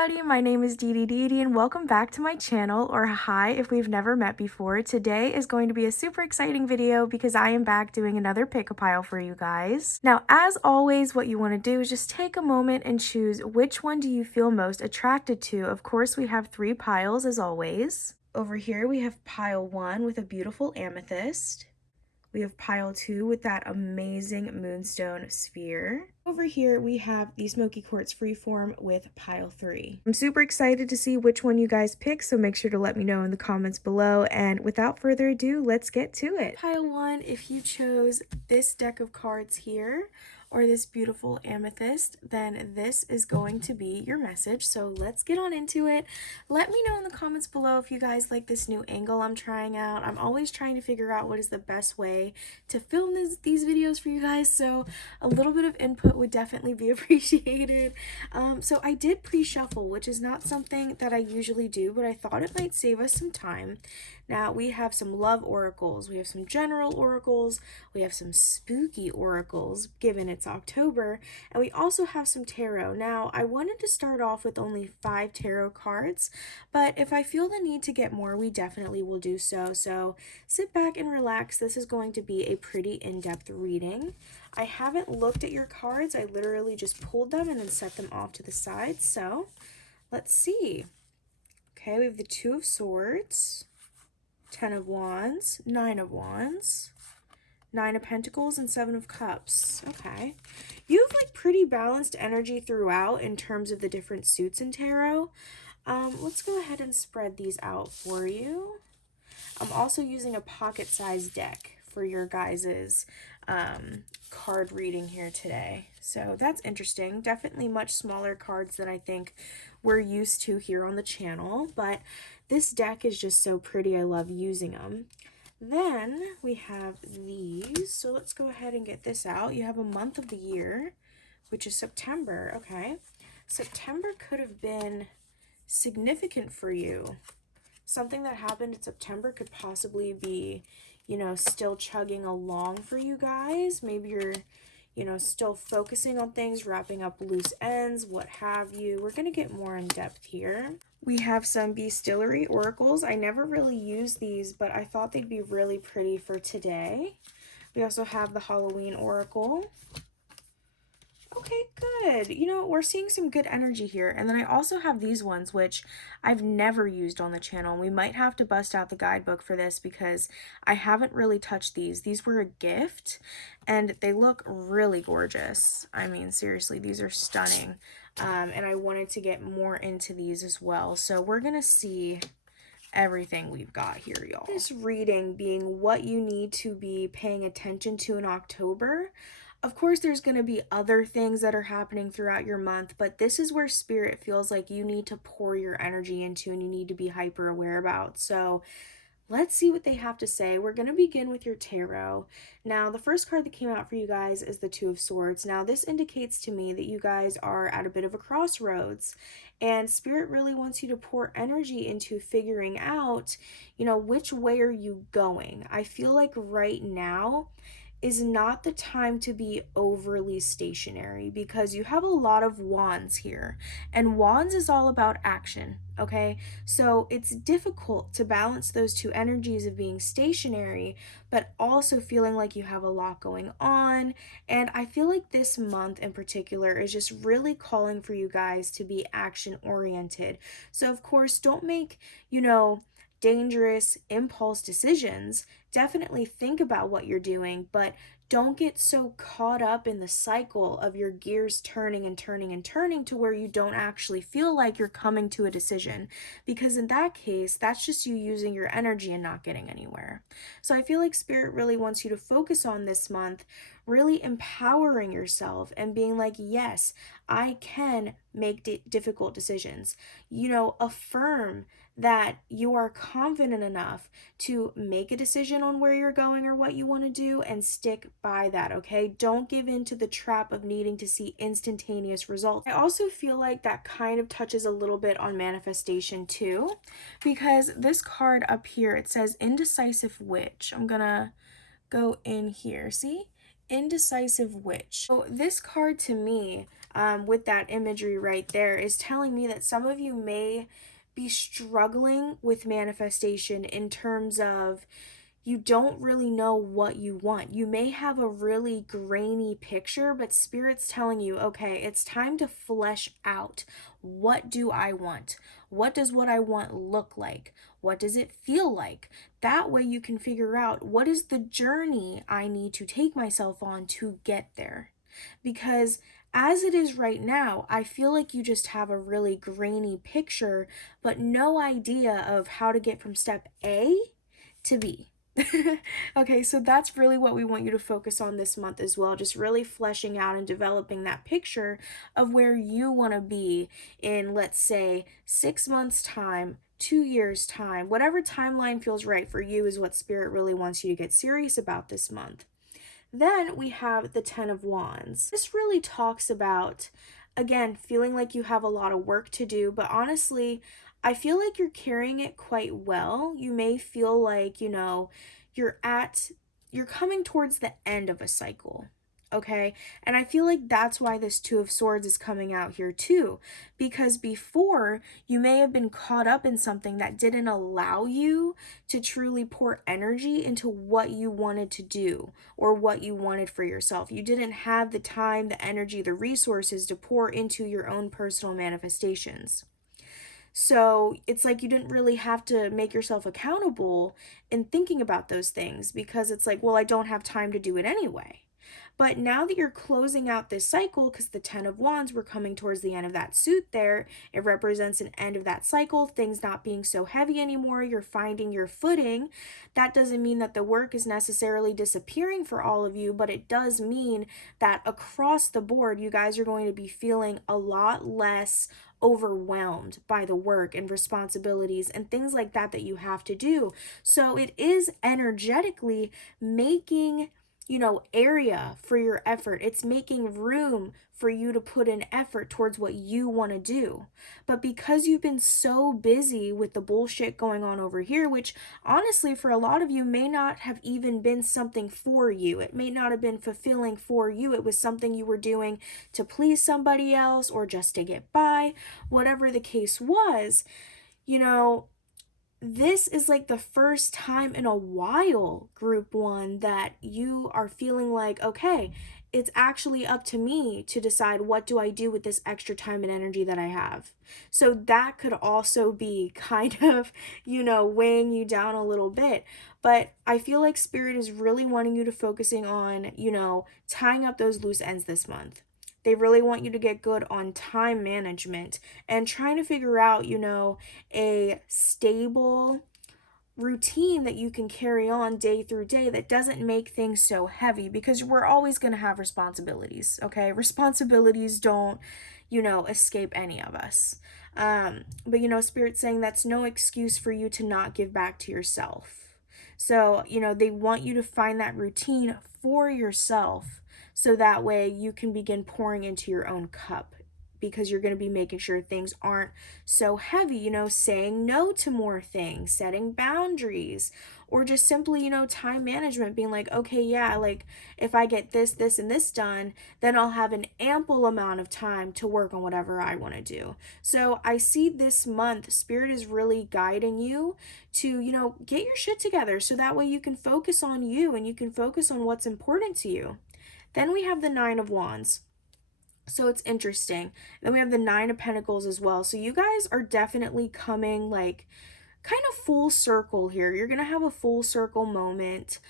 everybody, my name is Dee and welcome back to my channel, or hi if we've never met before. Today is going to be a super exciting video because I am back doing another pick-a-pile for you guys. Now, as always, what you want to do is just take a moment and choose which one do you feel most attracted to. Of course, we have 3 piles as always. Over here we have pile 1 with a beautiful amethyst. We have pile 2 with that amazing moonstone sphere. Over here, we have the Smoky Quartz Freeform with pile 3. I'm super excited to see which one you guys pick, so make sure to let me know in the comments below. And without further ado, let's get to it. Pile 1, if you chose this deck of cards here, or this beautiful amethyst, then this is going to be your message. So let's get on into it. Let me know in the comments below if you guys like this new angle I'm trying out. I'm always trying to figure out what is the best way to film these videos for you guys, so a little bit of input would definitely be appreciated. So I did pre-shuffle, which is not something that I usually do, but I thought it might save us some time. Now we have some love oracles, we have some general oracles, we have some spooky oracles given it's October, and we also have some tarot. Now I wanted to start off with only 5 tarot cards, but if I feel the need to get more, we definitely will do so. So sit back and relax. This is going to be a pretty in-depth reading. I haven't looked at your cards, I literally just pulled them and then set them off to the side. So let's see. Okay, we have the 2 of Swords, 10 of Wands, 9 of Wands, 9 of Pentacles, and 7 of Cups. Okay. You have like pretty balanced energy throughout in terms of the different suits in tarot. Let's go ahead and spread these out for you. I'm also using a pocket-sized deck for your guys's card reading here today. So that's interesting. Definitely much smaller cards than I think we're used to here on the channel, but this deck is just so pretty. I love using them. Then we have these. So let's go ahead and get this out. You have a month of the year, which is September. Okay. September could have been significant for you. Something that happened in September could possibly be, you know, still chugging along for you guys. Maybe you're, you know, still focusing on things, wrapping up loose ends, what have you. We're going to get more in depth here. We have some Bestiary oracles. I never really use these, but I thought they'd be really pretty for today. We also have the Halloween oracle. Okay, good. You know, we're seeing some good energy here. And then I also have these ones, which I've never used on the channel. We might have to bust out the guidebook for this because I haven't really touched these. These were a gift and they look really gorgeous. I mean, seriously, these are stunning. And I wanted to get more into these as well. So we're going to see everything we've got here, y'all. This reading being what you need to be paying attention to in October. Of course, there's going to be other things that are happening throughout your month, but this is where Spirit feels like you need to pour your energy into and you need to be hyper aware about. So let's see what they have to say. We're going to begin with your tarot. Now, the first card that came out for you guys is the 2 of Swords. Now, this indicates to me that you guys are at a bit of a crossroads, and Spirit really wants you to pour energy into figuring out, you know, which way are you going? I feel like right now is not the time to be overly stationary because you have a lot of wands here, and wands is all about action. Okay, so it's difficult to balance those 2 energies of being stationary but also feeling like you have a lot going on. And I feel like this month in particular is just really calling for you guys to be action oriented. So of course, don't make, you know, dangerous impulse decisions. Definitely think about what you're doing, but don't get so caught up in the cycle of your gears turning and turning and turning to where you don't actually feel like you're coming to a decision, because in that case, that's just you using your energy and not getting anywhere. So I feel like Spirit really wants you to focus on this month, really empowering yourself and being like, yes, I can make difficult decisions. You know, affirm that you are confident enough to make a decision on where you're going or what you want to do and stick by that, okay? Don't give in to the trap of needing to see instantaneous results. I also feel like that kind of touches a little bit on manifestation too, because this card up here, it says Indecisive Witch. I'm gonna go in here, see? indecisive witch. So this card to me, with that imagery right there, is telling me that some of you may be struggling with manifestation in terms of you don't really know what you want. You may have a really grainy picture, but Spirit's telling you, okay, it's time to flesh out. What do I want? What does what I want look like? What does it feel like? That way you can figure out what is the journey I need to take myself on to get there. Because as it is right now, I feel like you just have a really grainy picture, but no idea of how to get from step A to B. Okay, so that's really what we want you to focus on this month as well, just really fleshing out and developing that picture of where you want to be in, let's say, 6 months' time, 2 years' time. Whatever timeline feels right for you is what Spirit really wants you to get serious about this month. Then we have the Ten of Wands. This really talks about, again, feeling like you have a lot of work to do, but honestly, I feel like you're carrying it quite well. You may feel like, you're coming towards the end of a cycle. Okay, and I feel like that's why this Two of Swords is coming out here too, because before you may have been caught up in something that didn't allow you to truly pour energy into what you wanted to do or what you wanted for yourself. You didn't have the time, the energy, the resources to pour into your own personal manifestations. So it's like you didn't really have to make yourself accountable in thinking about those things because it's like, well, I don't have time to do it anyway. But now that you're closing out this cycle, because the Ten of Wands, we're coming towards the end of that suit there, it represents an end of that cycle, things not being so heavy anymore, you're finding your footing. That doesn't mean that the work is necessarily disappearing for all of you, but it does mean that across the board, you guys are going to be feeling a lot less overwhelmed by the work and responsibilities and things like that that you have to do. So it is energetically making area for your effort. It's making room for you to put in effort towards what you want to do. But because you've been so busy with the bullshit going on over here, which honestly for a lot of you may not have even been something for you. It may not have been fulfilling for you. It was something you were doing to please somebody else or just to get by. Whatever the case was, this is like the first time in a while, group one, that you are feeling like, okay, it's actually up to me to decide what do I do with this extra time and energy that I have. So that could also be kind of, weighing you down a little bit. But I feel like Spirit is really wanting you to focusing on, tying up those loose ends this month. They really want you to get good on time management and trying to figure out, a stable routine that you can carry on day through day that doesn't make things so heavy, because we're always going to have responsibilities, okay? Responsibilities don't, escape any of us. But, Spirit's saying that's no excuse for you to not give back to yourself. So, they want you to find that routine for yourself so that way you can begin pouring into your own cup, because you're going to be making sure things aren't so heavy, saying no to more things, setting boundaries, or just simply, time management, being like, okay, yeah, like if I get this, this, and this done, then I'll have an ample amount of time to work on whatever I want to do. So I see this month, Spirit is really guiding you to, get your shit together so that way you can focus on you and you can focus on what's important to you. Then we have the Nine of Wands. So it's interesting. Then we have the Nine of Pentacles as well. So you guys are definitely coming like kind of full circle here. You're going to have a full circle moment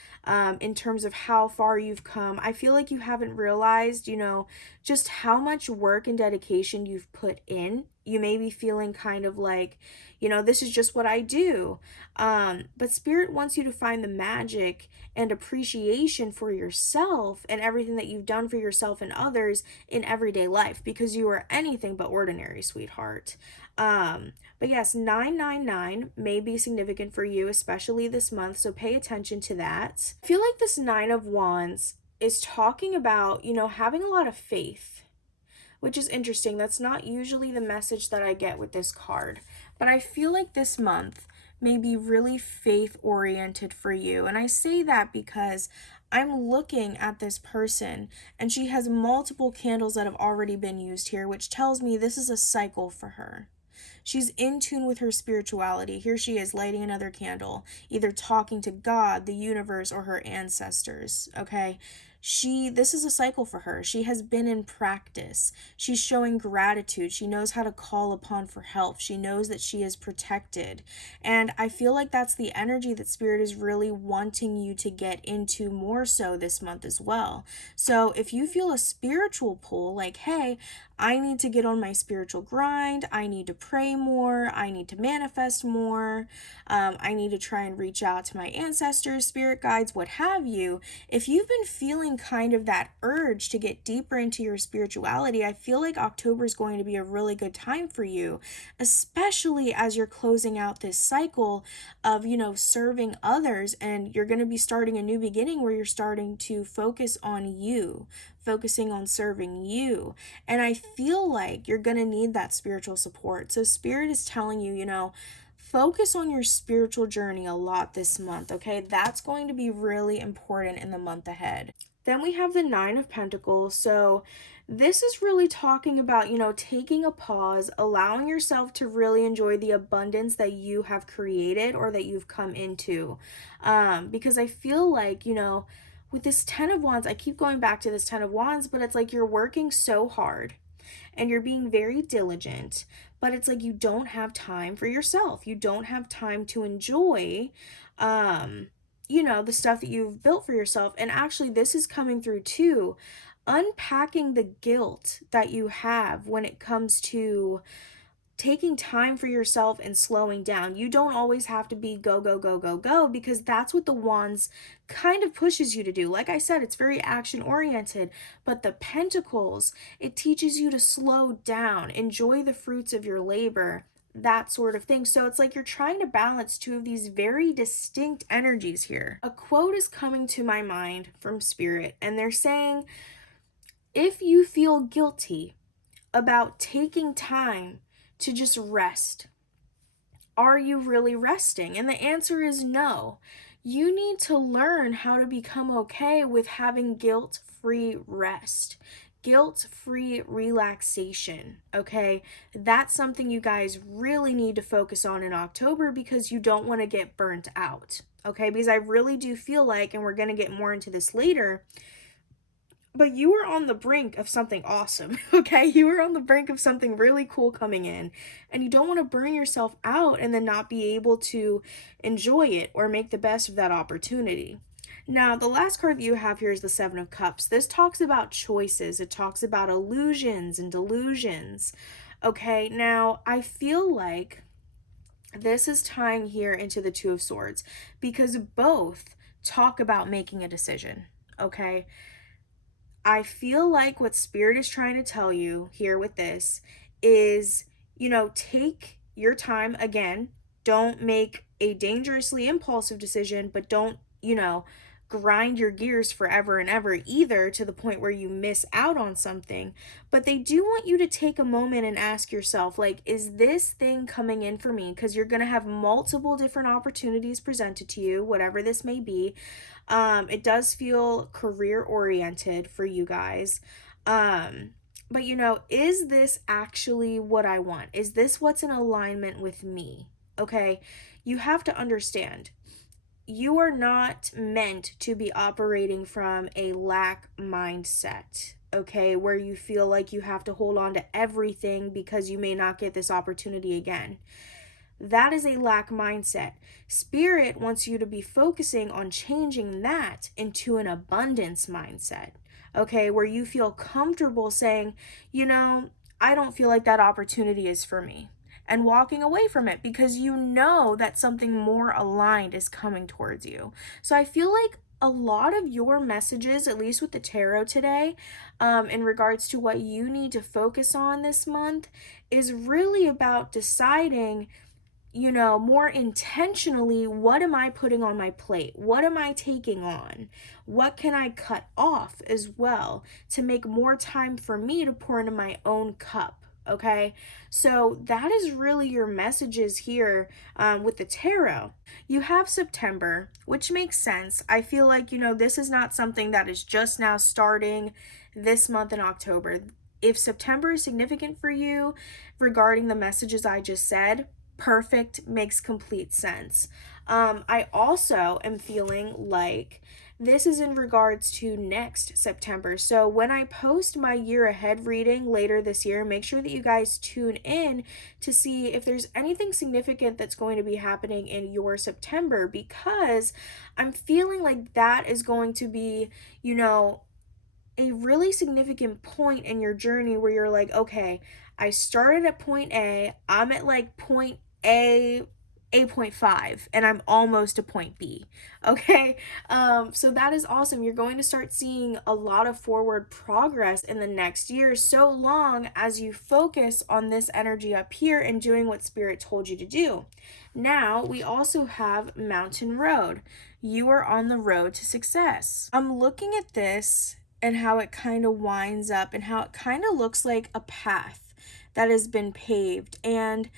in terms of how far you've come. I feel like you haven't realized, just how much work and dedication you've put in. You may be feeling kind of like, this is just what I do. But Spirit wants you to find the magic and appreciation for yourself and everything that you've done for yourself and others in everyday life, because you are anything but ordinary, sweetheart. But yes, 999 may be significant for you, especially this month, so pay attention to that. I feel like this Nine of Wands is talking about, having a lot of faith, which is interesting. That's not usually the message that I get with this card. But I feel like this month, may be really faith oriented for you. And I say that because I'm looking at this person and she has multiple candles that have already been used here, which tells me this is a cycle for her. She's in tune with her spirituality. Here she is lighting another candle, either talking to God, the universe, or her ancestors, okay? This is a cycle for her. She has been in practice. She's showing gratitude. She knows how to call upon for help. She knows that she is protected. And I feel like that's the energy that Spirit is really wanting you to get into more so this month as well. So if you feel a spiritual pull, like, hey, I need to get on my spiritual grind, I need to pray more, I need to manifest more, I need to try and reach out to my ancestors, spirit guides, what have you. If you've been feeling kind of that urge to get deeper into your spirituality, I feel like October is going to be a really good time for you, especially as you're closing out this cycle of, serving others, and you're going to be starting a new beginning where you're starting to focus on you, focusing on serving you. And I feel like you're going to need that spiritual support. So Spirit is telling you, focus on your spiritual journey a lot this month, okay? That's going to be really important in the month ahead. Then we have the Nine of Pentacles. So this is really talking about, taking a pause, allowing yourself to really enjoy the abundance that you have created or that you've come into. Because I feel like, with this Ten of Wands, I keep going back to this Ten of Wands, but it's like you're working so hard and you're being very diligent, but it's like you don't have time for yourself. You don't have time to enjoy the stuff that you've built for yourself. And actually this is coming through too, unpacking the guilt that you have when it comes to taking time for yourself and slowing down. You don't always have to be go, go, go, go, go, because that's what the Wands kind of pushes you to do. Like I said, it's very action oriented, but the Pentacles, it teaches you to slow down, enjoy the fruits of your labor, that sort of thing. So it's like you're trying to balance two of these very distinct energies here. A quote is coming to my mind from Spirit, and they're saying, if you feel guilty about taking time to just rest, are you really resting? And the answer is no. You need to learn how to become okay with having guilt-free rest, guilt-free relaxation, okay? That's something you guys really need to focus on in October because you don't want to get burnt out, okay? Because I really do feel like, and we're going to get more into this later, but you were on the brink of something awesome, okay? You were on the brink of something really cool coming in, and you don't want to burn yourself out and then not be able to enjoy it or make the best of that opportunity. Now, the last card that you have here is the Seven of Cups. This talks about choices. It talks about illusions and delusions, okay? Now, I feel like this is tying here into the Two of Swords because both talk about making a decision, okay? I feel like what Spirit is trying to tell you here with this is, take your time. Again, don't make a dangerously impulsive decision, but don't, grind your gears forever and ever either to the point where you miss out on something. But they do want you to take a moment and ask yourself, like, is this thing coming in for me? Because you're going to have multiple different opportunities presented to you, whatever this may be. It does feel career oriented for you guys. But is this actually what I want? Is this what's in alignment with me? Okay. You have to understand, you are not meant to be operating from a lack mindset, okay, where you feel like you have to hold on to everything because you may not get this opportunity again. That is a lack mindset. Spirit wants you to be focusing on changing that into an abundance mindset, okay, where you feel comfortable saying, I don't feel like that opportunity is for me, and walking away from it because you know that something more aligned is coming towards you. So I feel like a lot of your messages, at least with the tarot today, in regards to what you need to focus on this month, is really about deciding, more intentionally, what am I putting on my plate? What am I taking on? What can I cut off as well to make more time for me to pour into my own cup? Okay, so that is really your messages here with the tarot. You have September, which makes sense. I feel like, this is not something that is just now starting this month in October. If September is significant for you regarding the messages I just said, perfect, makes complete sense. I also am feeling like this is in regards to next September. So when I post my year ahead reading later this year, make sure that you guys tune in to see if there's anything significant that's going to be happening in your September, because I'm feeling like that is going to be, a really significant point in your journey where you're like, okay, I started at point A, I'm at like point A, 8.5, and I'm almost to point B. Okay. So that is awesome. You're going to start seeing a lot of forward progress in the next year, so long as you focus on this energy up here and doing what Spirit told you to do. Now, we also have Mountain Road. You are on the road to success. I'm looking at this and how it kind of winds up and how it kind of looks like a path that has been paved. And,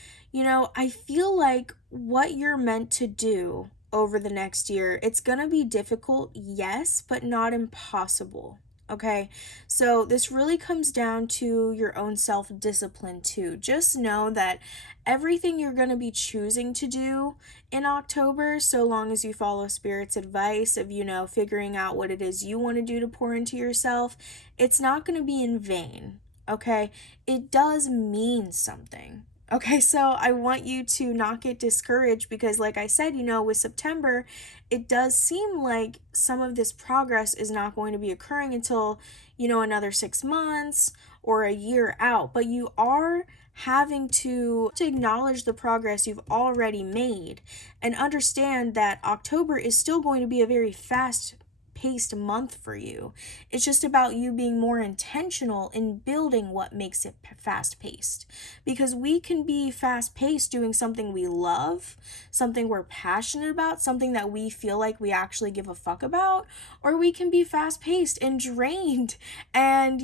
I feel like what you're meant to do over the next year, it's going to be difficult, yes, but not impossible. Okay, so this really comes down to your own self discipline, too. Just know that everything you're going to be choosing to do in October, so long as you follow Spirit's advice of, figuring out what it is you want to do to pour into yourself, it's not going to be in vain. Okay, it does mean something. Okay, so I want you to not get discouraged because, like I said, with September, it does seem like some of this progress is not going to be occurring until, another 6 months or a year out. But you are having to acknowledge the progress you've already made and understand that October is still going to be a very fast paced month for you. It's just about you being more intentional in building what makes it fast paced. Because we can be fast paced doing something we love, something we're passionate about, something that we feel like we actually give a fuck about, or we can be fast paced and drained and,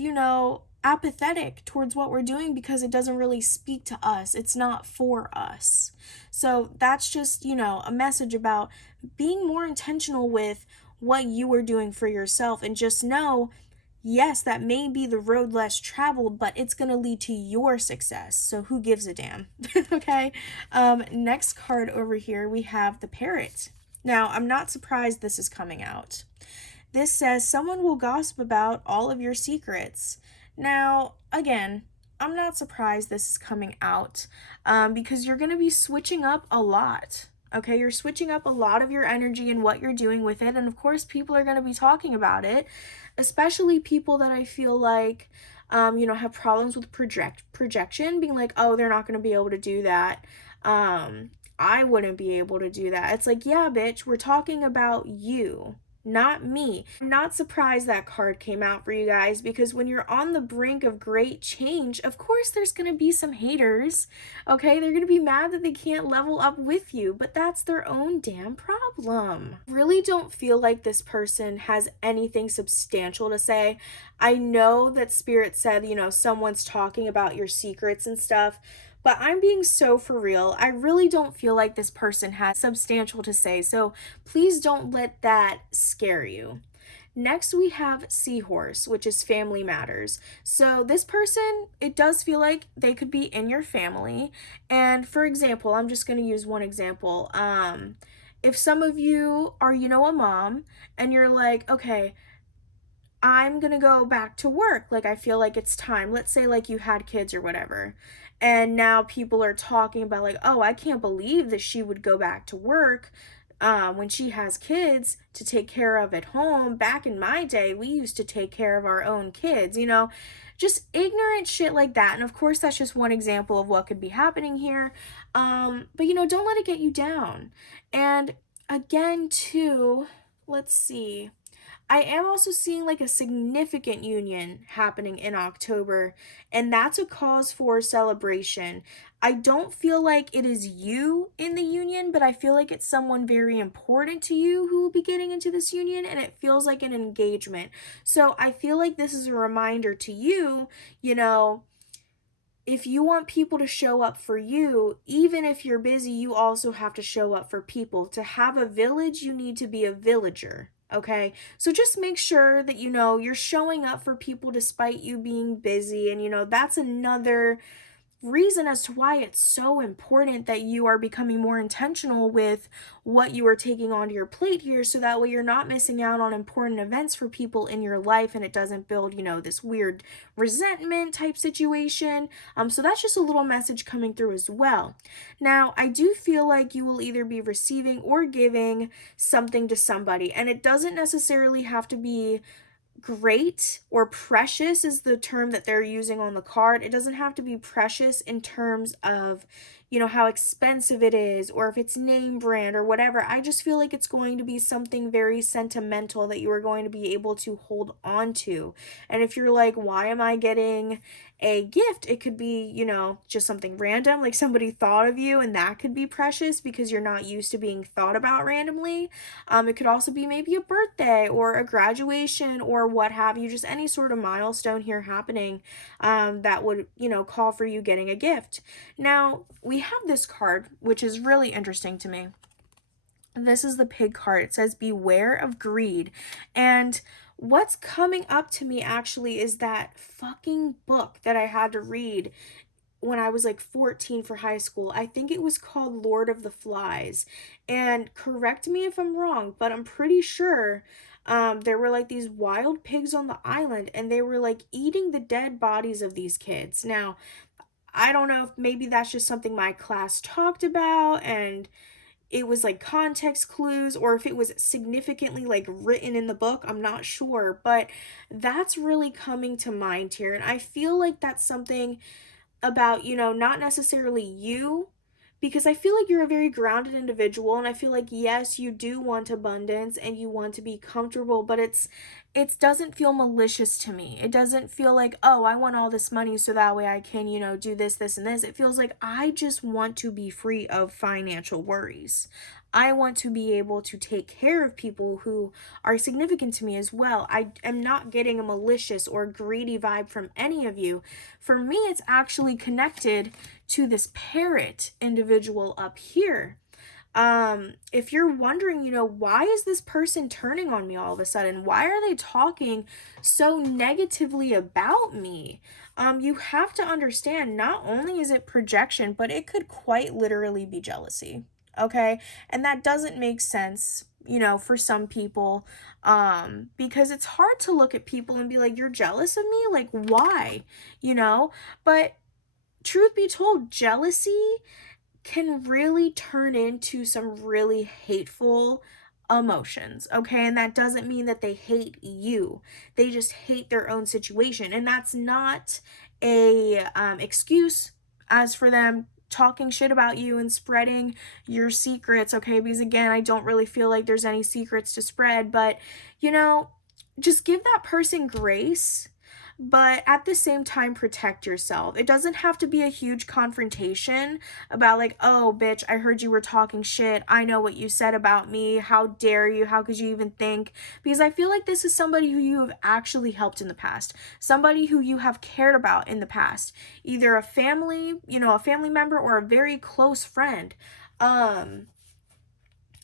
apathetic towards what we're doing because it doesn't really speak to us. It's not for us. So that's just, a message about being more intentional with what you are doing for yourself, and just know, yes, that may be the road less traveled, but it's going to lead to your success. So who gives a damn? Okay. Next card over here, we have the Parrot. Now, I'm not surprised this is coming out. This says someone will gossip about all of your secrets. Now, again, I'm not surprised this is coming out because you're going to be switching up a lot. Okay, you're switching up a lot of your energy and what you're doing with it. And of course, people are going to be talking about it, especially people that I feel like, have problems with projection, being like, oh, they're not going to be able to do that. I wouldn't be able to do that. It's like, yeah, bitch, we're talking about you, not me. I'm not surprised that card came out for you guys because when you're on the brink of great change, of course there's going to be some haters. Okay, they're going to be mad that they can't level up with you, but that's their own damn problem. Really don't feel like this person has anything substantial to say. I know that Spirit said, someone's talking about your secrets and stuff, but I'm being so for real. I really don't feel like this person has substantial to say, so please don't let that scare you. Next, we have Seahorse, which is family matters. So this person, it does feel like they could be in your family. And for example, I'm just going to use one example. If some of you are, a mom and you're like, okay, I'm gonna go back to work. Like, I feel like it's time. Let's say, like, you had kids or whatever. And now people are talking about, like, oh, I can't believe that she would go back to work when she has kids to take care of at home. Back in my day, we used to take care of our own kids, just ignorant shit like that. And of course, that's just one example of what could be happening here. But, don't let it get you down. And again, too, let's see. I am also seeing like a significant union happening in October, and that's a cause for celebration. I don't feel like it is you in the union, but I feel like it's someone very important to you who will be getting into this union, and it feels like an engagement. So I feel like this is a reminder to you, if you want people to show up for you, even if you're busy, you also have to show up for people. To have a village, you need to be a villager. Okay, so just make sure that you're showing up for people despite you being busy. And that's another reason as to why it's so important that you are becoming more intentional with what you are taking onto your plate here, so that way you're not missing out on important events for people in your life and it doesn't build this weird resentment type situation. So that's just a little message coming through as well. Now I do feel like you will either be receiving or giving something to somebody, and it doesn't necessarily have to be great, or precious is the term that they're using on the card. It doesn't have to be precious in terms of, how expensive it is or if it's name brand or whatever. I just feel like it's going to be something very sentimental that you are going to be able to hold on to. And if you're like, why am I getting a gift? It could be, just something random, like somebody thought of you, and that could be precious because you're not used to being thought about randomly. It could also be maybe a birthday or a graduation or what have you, just any sort of milestone here happening that would, call for you getting a gift. Now, we have this card, which is really interesting to me. This is the pig card. It says, beware of greed. And what's coming up to me actually is that fucking book that I had to read when I was like 14 for high school. I think it was called Lord of the Flies. And correct me if I'm wrong, but I'm pretty sure there were like these wild pigs on the island, and they were like eating the dead bodies of these kids. Now, I don't know if maybe that's just something my class talked about and it was like context clues, or if it was significantly like written in the book. I'm not sure, but that's really coming to mind here. And I feel like that's something about, not necessarily you, because I feel like you're a very grounded individual, and I feel like, yes, you do want abundance and you want to be comfortable, but it doesn't feel malicious to me. It doesn't feel like, oh, I want all this money so that way I can, do this, this, and this. It feels like I just want to be free of financial worries. I want to be able to take care of people who are significant to me as well. I am not getting a malicious or greedy vibe from any of you. For me, it's actually connected to this parrot individual up here. If you're wondering, why is this person turning on me all of a sudden? Why are they talking so negatively about me? You have to understand, not only is it projection, but it could quite literally be jealousy. Okay? And that doesn't make sense, for some people, because it's hard to look at people and be like, you're jealous of me? Like, why? But truth be told, jealousy can really turn into some really hateful emotions, okay? And that doesn't mean that they hate you. They just hate their own situation. And that's not a excuse as for them talking shit about you and spreading your secrets, okay? Because again, I don't really feel like there's any secrets to spread, but just give that person grace, but at the same time protect yourself. It doesn't have to be a huge confrontation about like, oh bitch, I heard you were talking shit, I know what you said about me, how dare you, how could you even think? Because I feel like this is somebody who you have actually helped in the past, somebody who you have cared about in the past, either a family, a family member, or a very close friend.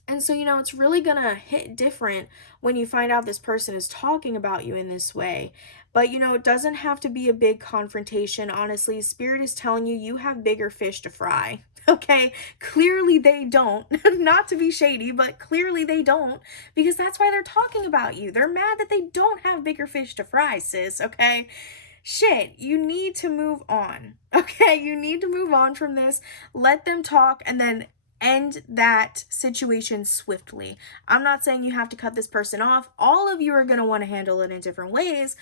And so, it's really gonna hit different when you find out this person is talking about you in this way. But, it doesn't have to be a big confrontation. Honestly, Spirit is telling you, you have bigger fish to fry. Okay? Clearly they don't. Not to be shady, but clearly they don't. Because that's why they're talking about you. They're mad that they don't have bigger fish to fry, sis. Okay? Shit, you need to move on. Okay? You need to move on from this. Let them talk, and then end that situation swiftly. I'm not saying you have to cut this person off. All of you are going to want to handle it in different ways,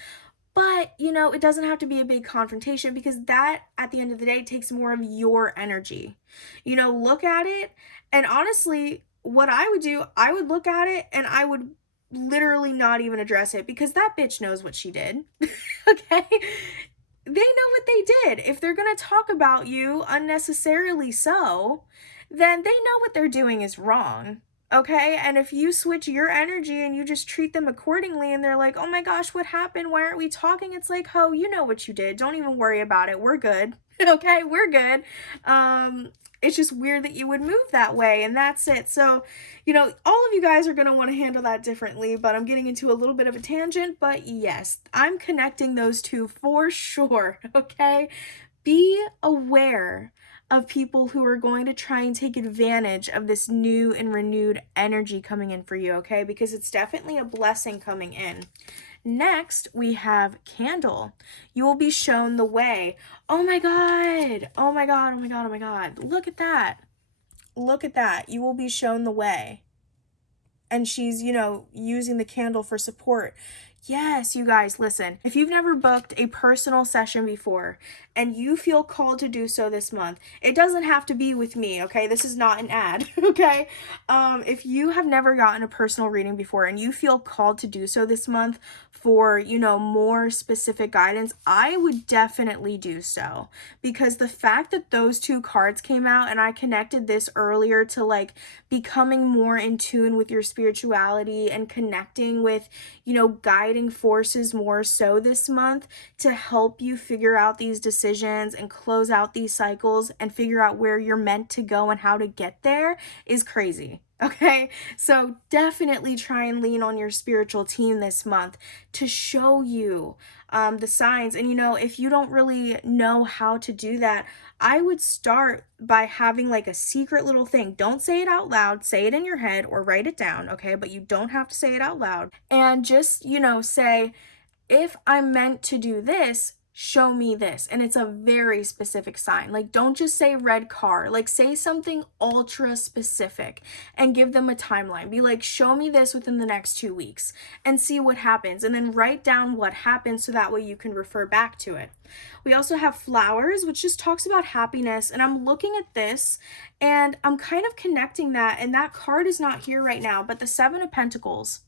but it doesn't have to be a big confrontation, because that at the end of the day takes more of your energy. Look at it, and honestly, what I would do, I would look at it and I would literally not even address it, because that bitch knows what she did. Okay? They know what they did. If they're going to talk about you unnecessarily so, then they know what they're doing is wrong. Okay? And if you switch your energy and you just treat them accordingly, and they're like, oh my gosh, what happened? Why aren't we talking? It's like, oh, you know what you did. Don't even worry about it. We're good. Okay, we're good. It's just weird that you would move that way, and that's it. So, all of you guys are going to want to handle that differently, but I'm getting into a little bit of a tangent. But yes, I'm connecting those two for sure. Okay, be aware of people who are going to try and take advantage of this new and renewed energy coming in for you, okay? Because it's definitely a blessing coming in. Next, we have candle. You will be shown the way. Oh my God. Oh my God. Oh my God. Oh my God. Look at that. Look at that. You will be shown the way. And she's, using the candle for support. Yes, you guys, listen. If you've never booked a personal session before and you feel called to do so this month, it doesn't have to be with me, okay? This is not an ad, okay? If you have never gotten a personal reading before and you feel called to do so this month for, more specific guidance, I would definitely do so. Because the fact that those two cards came out, and I connected this earlier to like becoming more in tune with your spirituality and connecting with, guiding forces more so this month to help you figure out these decisions and close out these cycles and figure out where you're meant to go and how to get there is crazy. Okay, so definitely try and lean on your spiritual team this month to show you the signs. And if you don't really know how to do that, I would start by having like a secret little thing. Don't say it out loud, say it in your head or write it down, okay? But you don't have to say it out loud. And just, say, if I'm meant to do this, show me this. And it's a very specific sign. Like, don't just say red car. Like, say something ultra specific and give them a timeline. Be like, show me this within the next 2 weeks and see what happens. And then write down what happens so that way you can refer back to it. We also have flowers, which just talks about happiness. And I'm looking at this and I'm kind of connecting that. And that card is not here right now, but the Seven of Pentacles.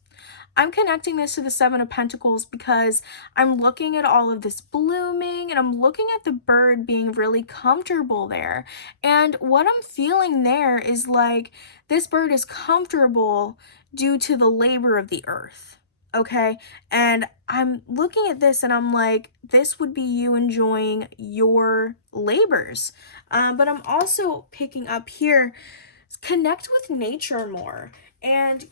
I'm connecting this to the Seven of Pentacles because I'm looking at all of this blooming and I'm looking at the bird being really comfortable there. And what I'm feeling there is like this bird is comfortable due to the labor of the earth. Okay. And I'm looking at this and I'm like, this would be you enjoying your labors. But I'm also picking up here, connect with nature more. And,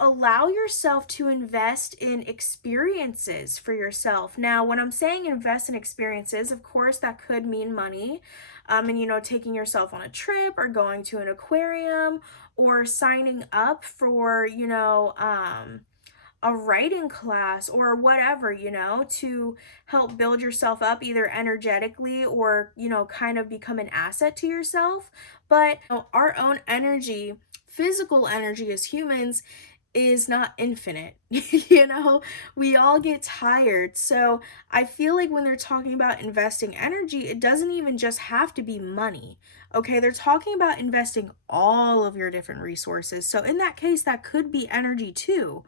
allow yourself to invest in experiences for yourself. Now, when I'm saying invest in experiences, of course, that could mean money. And, taking yourself on a trip or going to an aquarium or signing up for, a writing class or whatever, to help build yourself up either energetically or, kind of become an asset to yourself. But our own energy, physical energy as humans, is not infinite. We all get tired. So I feel like when they're talking about investing energy, it doesn't even just have to be money. Okay, they're talking about investing all of your different resources. So in that case, that could be energy too.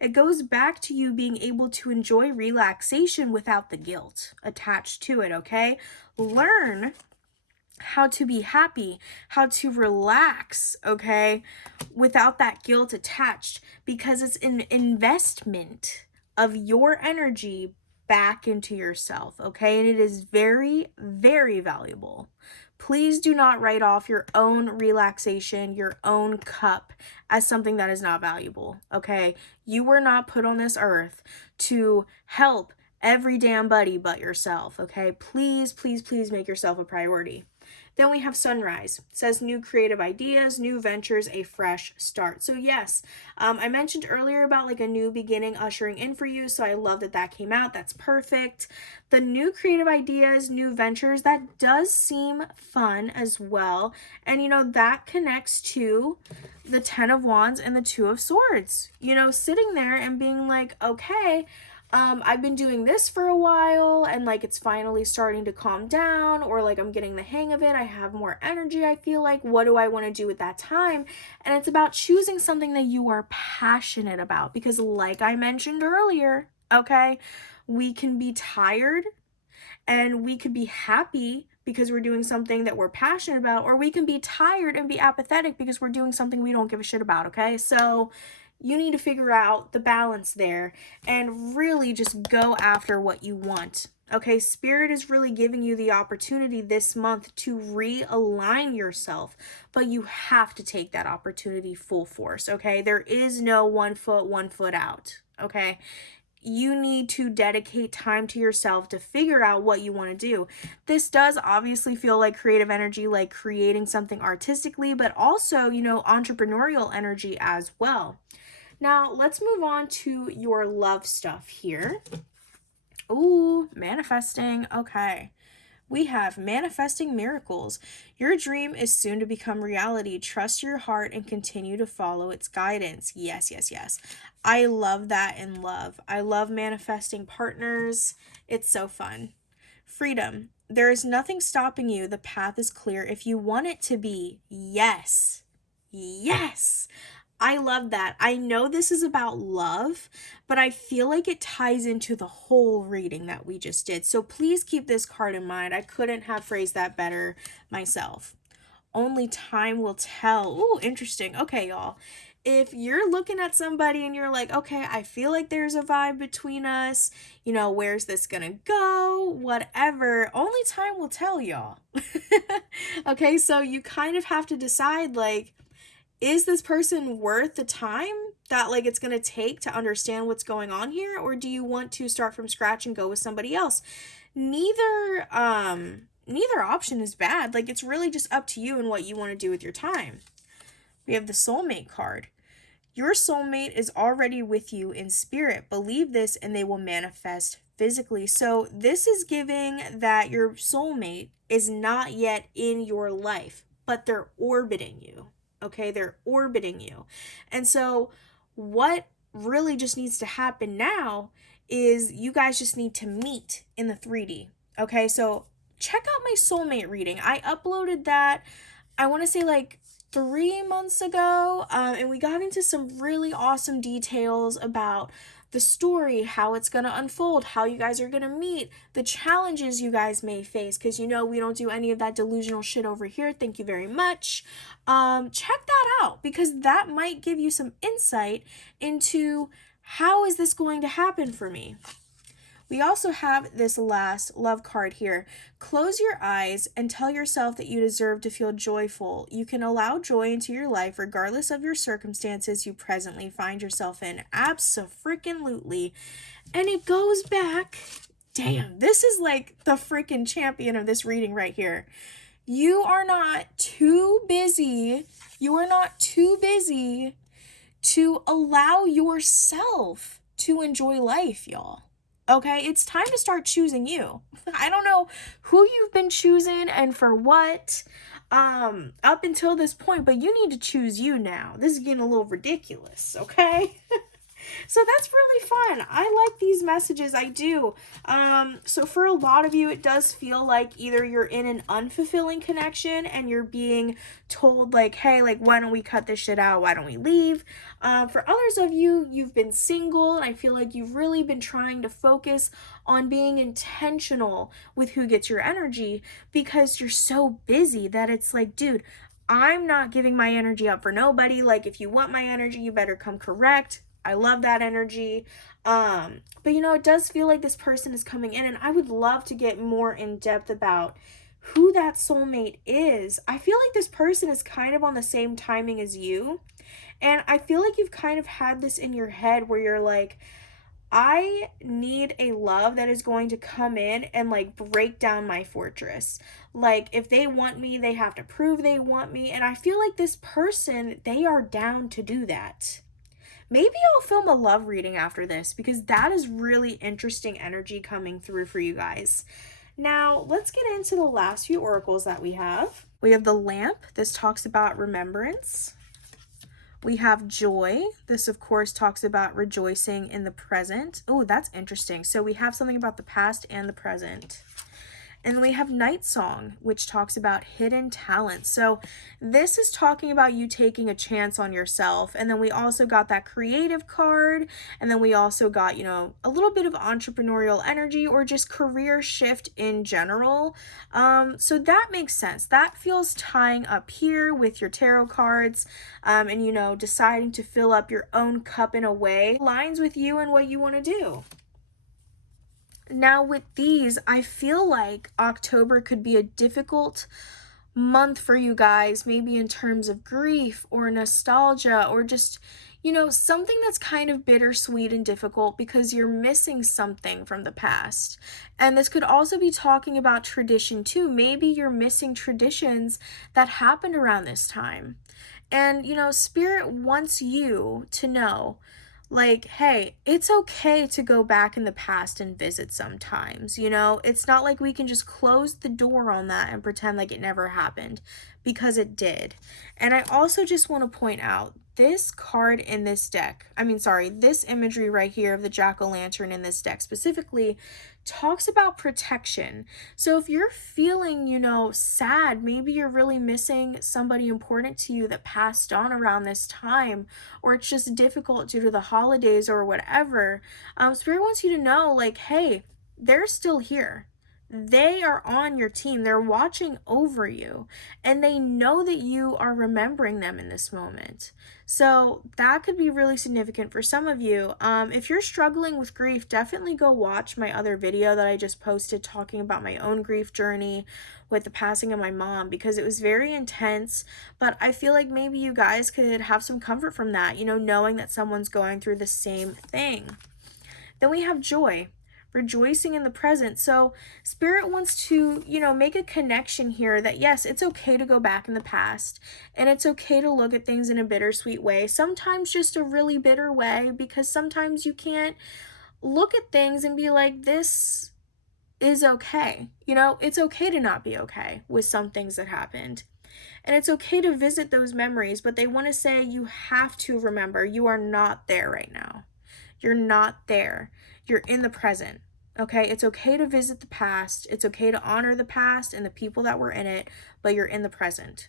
It goes back to you being able to enjoy relaxation without the guilt attached to it, okay? Learn how to be happy, how to relax, okay, without that guilt attached, because it's an investment of your energy back into yourself, okay? And it is very, very valuable. Please do not write off your own relaxation, your own cup as something that is not valuable, okay? You were not put on this earth to help every damn buddy but yourself, okay? Please, please, please make yourself a priority. Then we have sunrise. It says new creative ideas, new ventures, a fresh start. So yes, I mentioned earlier about like a new beginning ushering in for you. So I love that that came out. That's perfect. The new creative ideas, new ventures, that does seem fun as well. And that connects to the 10 of Wands and the 2 of Swords. Sitting there and being like, okay, I've been doing this for a while and like it's finally starting to calm down, or like I'm getting the hang of it. I have more energy, I feel like. What do I want to do with that time? And it's about choosing something that you are passionate about, because like I mentioned earlier, okay, we can be tired and we could be happy because we're doing something that we're passionate about, or we can be tired and be apathetic because we're doing something we don't give a shit about, okay? So you need to figure out the balance there and really just go after what you want, Okay, Spirit is really giving you the opportunity this month to realign yourself, but you have to take that opportunity full force, okay? There is no 1 foot out, okay? You need to dedicate time to yourself to figure out what you want to do. This does obviously feel like creative energy, like creating something artistically, but also, you know, entrepreneurial energy as well. Now, let's move on to your love stuff here. Ooh, manifesting. Okay. We have manifesting miracles. Your dream is soon to become reality. Trust your heart and continue to follow its guidance. Yes, yes, yes. I love that in love. I love manifesting partners. It's so fun. Freedom. There is nothing stopping you. The path is clear if you want it to be. Yes. Yes. I love that. I know this is about love, but I feel like it ties into the whole reading that we just did. So please keep this card in mind. I couldn't have phrased that better myself. Only time will tell. Ooh, interesting. Okay, y'all. If you're looking at somebody and you're like, okay, I feel like there's a vibe between us, you know, where's this gonna go? Whatever. Only time will tell, y'all. Okay, so you kind of have to decide, like, is this person worth the time that like it's going to take to understand what's going on here, or do you want to start from scratch and go with somebody else? Neither option is bad. Like, it's really just up to you and what you want to do with your time. We have the soulmate card. Your soulmate is already with you in spirit. Believe this and they will manifest physically. So this is giving that your soulmate is not yet in your life, but they're orbiting you. Okay, they're orbiting you. And so what really just needs to happen now is you guys just need to meet in the 3D. Okay, so check out my soulmate reading. I uploaded that, I want to say like 3 months ago, and we got into some really awesome details about the story, how it's going to unfold, how you guys are going to meet, the challenges you guys may face, because you know we don't do any of that delusional shit over here. Thank you very much. Check that out, because that might give you some insight into how is this going to happen for me. We also have this last love card here. Close your eyes and tell yourself that you deserve to feel joyful. You can allow joy into your life regardless of your circumstances you presently find yourself in. Abso-freaking-lutely. And it goes back. Damn, this is like the freaking champion of this reading right here. You are not too busy. You are not too busy to allow yourself to enjoy life, y'all. Okay, it's time to start choosing you. I don't know who you've been choosing and for what up until this point, but you need to choose you now. This is getting a little ridiculous, okay? So that's really fun. I like these messages. I do. So for a lot of you, it does feel like either you're in an unfulfilling connection and you're being told like, hey, like, why don't we cut this shit out? Why don't we leave? For others of you, you've been single, and I feel like you've really been trying to focus on being intentional with who gets your energy because you're so busy that it's like, dude, I'm not giving my energy up for nobody. Like, if you want my energy, you better come correct. I love that energy. But you know, it does feel like this person is coming in, and I would love to get more in depth about who that soulmate is. I feel like this person is kind of on the same timing as you. And I feel like you've kind of had this in your head where you're like, I need a love that is going to come in and like break down my fortress. Like, if they want me, they have to prove they want me. And I feel like this person, they are down to do that. Maybe I'll film a love reading after this because that is really interesting energy coming through for you guys. Now, let's get into the last few oracles that we have. We have the lamp. This talks about remembrance. We have joy. This, of course, talks about rejoicing in the present. Oh, that's interesting. So we have something about the past and the present. And then we have Night Song, which talks about hidden talent. So this is talking about you taking a chance on yourself. And then we also got that creative card. And then we also got, you know, a little bit of entrepreneurial energy or just career shift in general. So that makes sense. That feels tying up here with your tarot cards, and, you know, deciding to fill up your own cup in a way aligns with you and what you want to do. Now with these, I feel like October could be a difficult month for you guys, maybe in terms of grief or nostalgia or just, something that's kind of bittersweet and difficult because you're missing something from the past. And this could also be talking about tradition too. Maybe you're missing traditions that happened around this time. And, Spirit wants you to know, like, hey, it's okay to go back in the past and visit sometimes. It's not like we can just close the door on that and pretend like it never happened, because it did. And I also just want to point out this card in this deck, this imagery right here of the jack-o'-lantern in this deck specifically talks about protection. So if you're feeling, sad, maybe you're really missing somebody important to you that passed on around this time, or it's just difficult due to the holidays or whatever, Spirit wants you to know, like, hey, they're still here. They are on your team. They're watching over you, and they know that you are remembering them in this moment. So that could be really significant for some of you. If you're struggling with grief, definitely go watch my other video that I just posted talking about my own grief journey with the passing of my mom, because it was very intense, but I feel like maybe you guys could have some comfort from that, knowing that someone's going through the same thing. Then we have joy, rejoicing in the present. So Spirit wants to, make a connection here that yes, it's okay to go back in the past, and it's okay to look at things in a bittersweet way, sometimes just a really bitter way, because sometimes you can't look at things and be like, this is okay. It's okay to not be okay with some things that happened. And it's okay to visit those memories, but they want to say you have to remember you are not there right now. You're not there. You're in the present. Okay? It's okay to visit the past. It's okay to honor the past and the people that were in it, but you're in the present.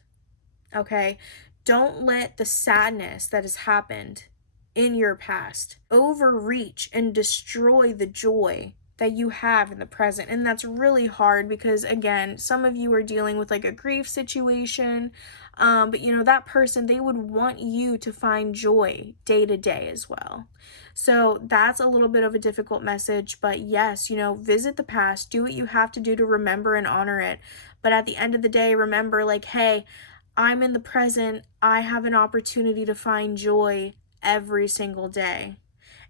Okay? Don't let the sadness that has happened in your past overreach and destroy the joy that you have in the present. And that's really hard because, again, some of you are dealing with like a grief situation, but that person, they would want you to find joy day to day as well. So that's a little bit of a difficult message, but yes, visit the past, do what you have to do to remember and honor it. But at the end of the day, remember, like, hey, I'm in the present. I have an opportunity to find joy every single day.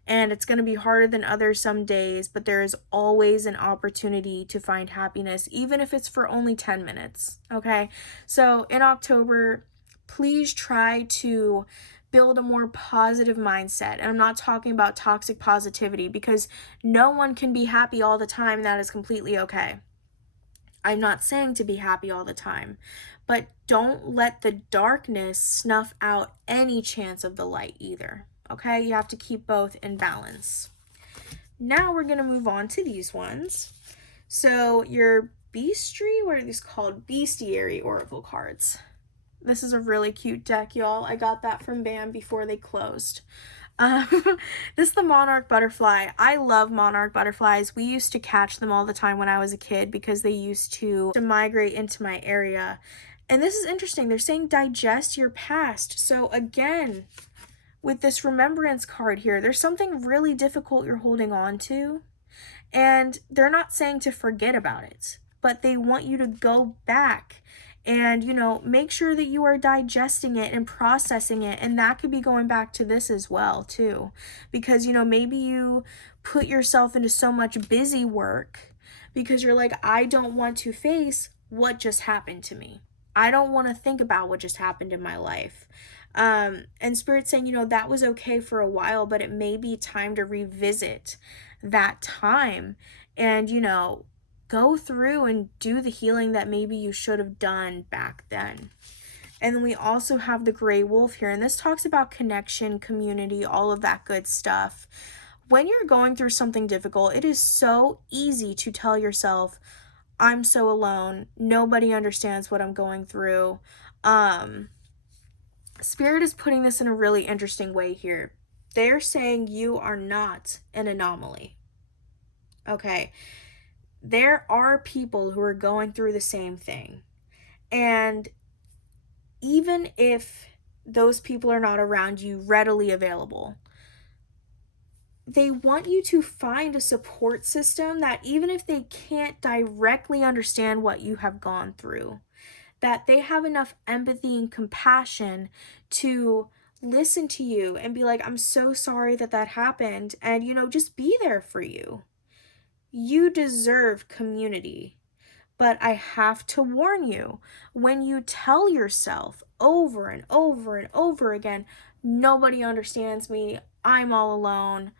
And it's going to be harder than others some days, but there is always an opportunity to find happiness, even if it's for only 10 minutes. Okay? So in October, please try to build a more positive mindset. And I'm not talking about toxic positivity, because no one can be happy all the time, and that is completely okay. I'm not saying to be happy all the time, but don't let the darkness snuff out any chance of the light either. Okay, you have to keep both in balance. Now we're going to move on to these ones. So your Beastry, what are these called? Bestiary Oracle cards. This is a really cute deck, y'all. I got that from BAM before they closed. This is the monarch butterfly. I love monarch butterflies. We used to catch them all the time when I was a kid because they used to migrate into my area. And this is interesting. They're saying digest your past. So again, with this remembrance card here, there's something really difficult you're holding on to. And they're not saying to forget about it, but they want you to go back and, make sure that you are digesting it and processing it. And that could be going back to this as well, too. Because, maybe you put yourself into so much busy work because you're like, I don't want to face what just happened to me. I don't want to think about what just happened in my life. And Spirit's saying, that was okay for a while, but it may be time to revisit that time and, go through and do the healing that maybe you should have done back then. And then we also have the gray wolf here, and this talks about connection, community, all of that good stuff. When you're going through something difficult, it is so easy to tell yourself, I'm so alone. Nobody understands what I'm going through. Spirit is putting this in a really interesting way here. They're saying you are not an anomaly. Okay. There are people who are going through the same thing. And even if those people are not around you readily available, they want you to find a support system that even if they can't directly understand what you have gone through, that they have enough empathy and compassion to listen to you and be like, I'm so sorry that that happened. And, just be there for you. You deserve community. But I have to warn you, when you tell yourself over and over and over again, nobody understands me, I'm all alone,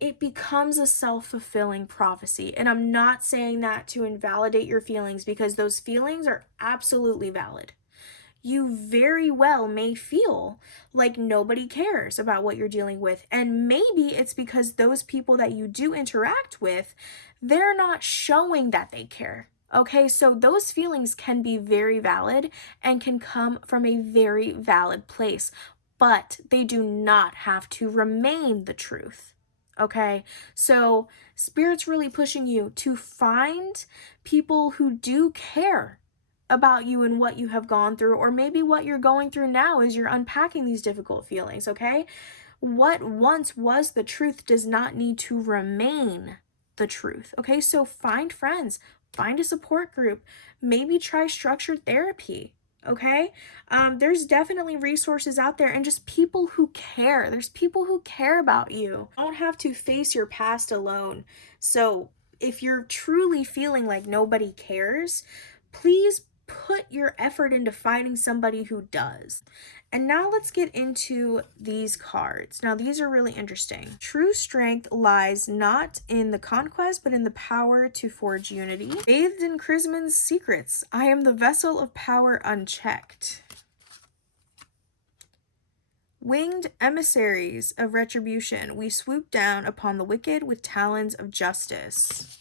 it becomes a self-fulfilling prophecy. And I'm not saying that to invalidate your feelings, because those feelings are absolutely valid. You very well may feel like nobody cares about what you're dealing with. And maybe it's because those people that you do interact with, they're not showing that they care. Okay, so those feelings can be very valid and can come from a very valid place, but they do not have to remain the truth. Okay, so Spirit's really pushing you to find people who do care about you and what you have gone through, or maybe what you're going through now as you're unpacking these difficult feelings, okay? What once was the truth does not need to remain the truth, okay? So find friends, find a support group, maybe try structured therapy, okay? There's definitely resources out there, and just people who care. There's people who care about you. You don't have to face your past alone. So if you're truly feeling like nobody cares, please put your effort into finding somebody who does. And now let's get into these cards. Now, these are really interesting. True strength lies not in the conquest, but in the power to forge unity. Bathed in Chrisman's secrets, I am the vessel of power unchecked. Winged emissaries of retribution, we swoop down upon the wicked with talons of justice.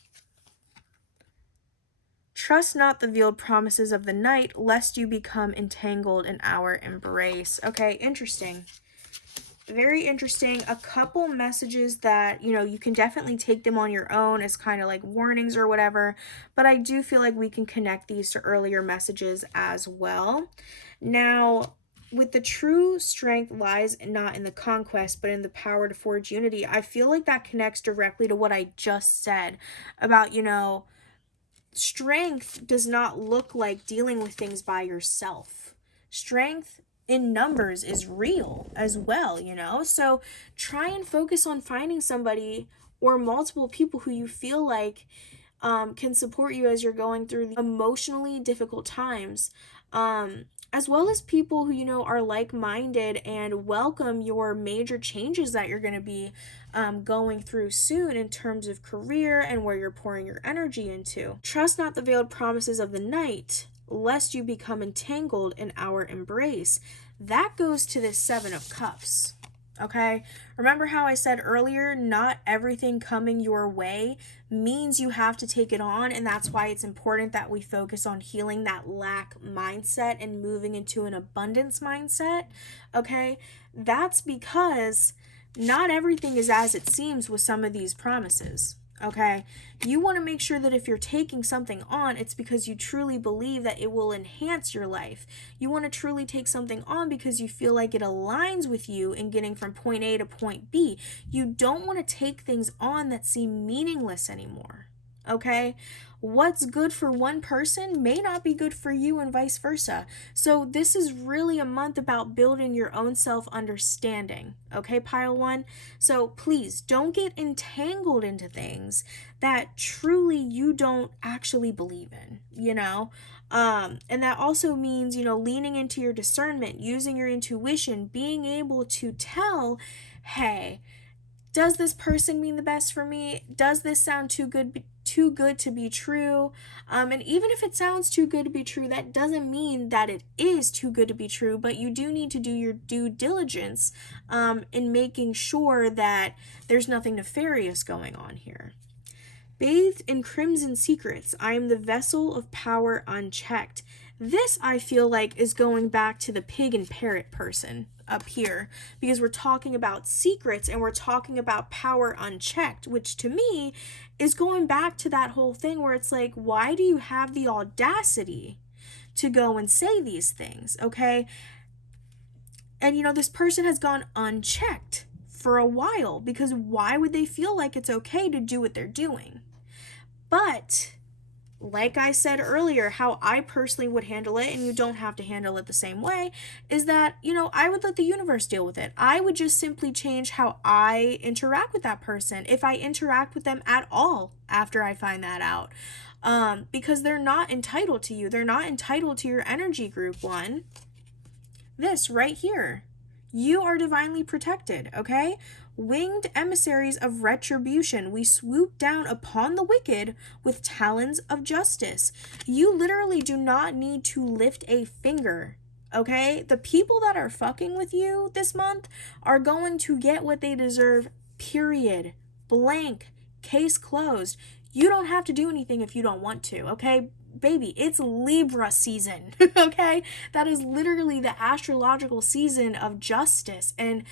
Trust not the veiled promises of the night, lest you become entangled in our embrace. Okay, interesting. Very interesting. A couple messages that, you can definitely take them on your own as kind of like warnings or whatever, but I do feel like we can connect these to earlier messages as well. Now, with the true strength lies not in the conquest, but in the power to forge unity, I feel like that connects directly to what I just said about, strength does not look like dealing with things by yourself. Strength in numbers is real as well, So try and focus on finding somebody or multiple people who you feel like can support you as you're going through the emotionally difficult times. As well as people who, are like-minded and welcome your major changes that you're going to be going through soon in terms of career and where you're pouring your energy into. Trust not the veiled promises of the night, lest you become entangled in our embrace. That goes to the Seven of Cups. Okay, remember how I said earlier, not everything coming your way means you have to take it on, and that's why it's important that we focus on healing that lack mindset and moving into an abundance mindset. Okay, that's because not everything is as it seems with some of these promises. Okay, you want to make sure that if you're taking something on, it's because you truly believe that it will enhance your life. You want to truly take something on because you feel like it aligns with you in getting from point A to point B. You don't want to take things on that seem meaningless anymore. Okay, what's good for one person may not be good for you, and vice versa. So this is really a month about building your own self-understanding. Okay, pile one. So please don't get entangled into things that truly you don't actually believe in, and that also means, leaning into your discernment, using your intuition, being able to tell, hey, does this person mean the best for me? Does this sound too good to be true? And even if it sounds too good to be true, that doesn't mean that it is too good to be true, but you do need to do your due diligence in making sure that there's nothing nefarious going on here. Bathed in crimson secrets, I am the vessel of power unchecked. This, I feel like, is going back to the pig and parrot person up here, because we're talking about secrets and we're talking about power unchecked, which to me is going back to that whole thing where it's like, why do you have the audacity to go and say these things, okay? And this person has gone unchecked for a while, because why would they feel like it's okay to do what they're doing? But like I said earlier, how I personally would handle it, and you don't have to handle it the same way, is that, I would let the universe deal with it. I would just simply change how I interact with that person, if I interact with them at all after I find that out. Because they're not entitled to you. They're not entitled to your energy, group one. This right here. You are divinely protected, okay? Winged emissaries of retribution, we swoop down upon the wicked with talons of justice. You literally do not need to lift a finger, okay? The people that are fucking with you this month are going to get what they deserve, period. Blank. Case closed. You don't have to do anything if you don't want to, okay? Baby, it's Libra season, okay? That is literally the astrological season of justice and,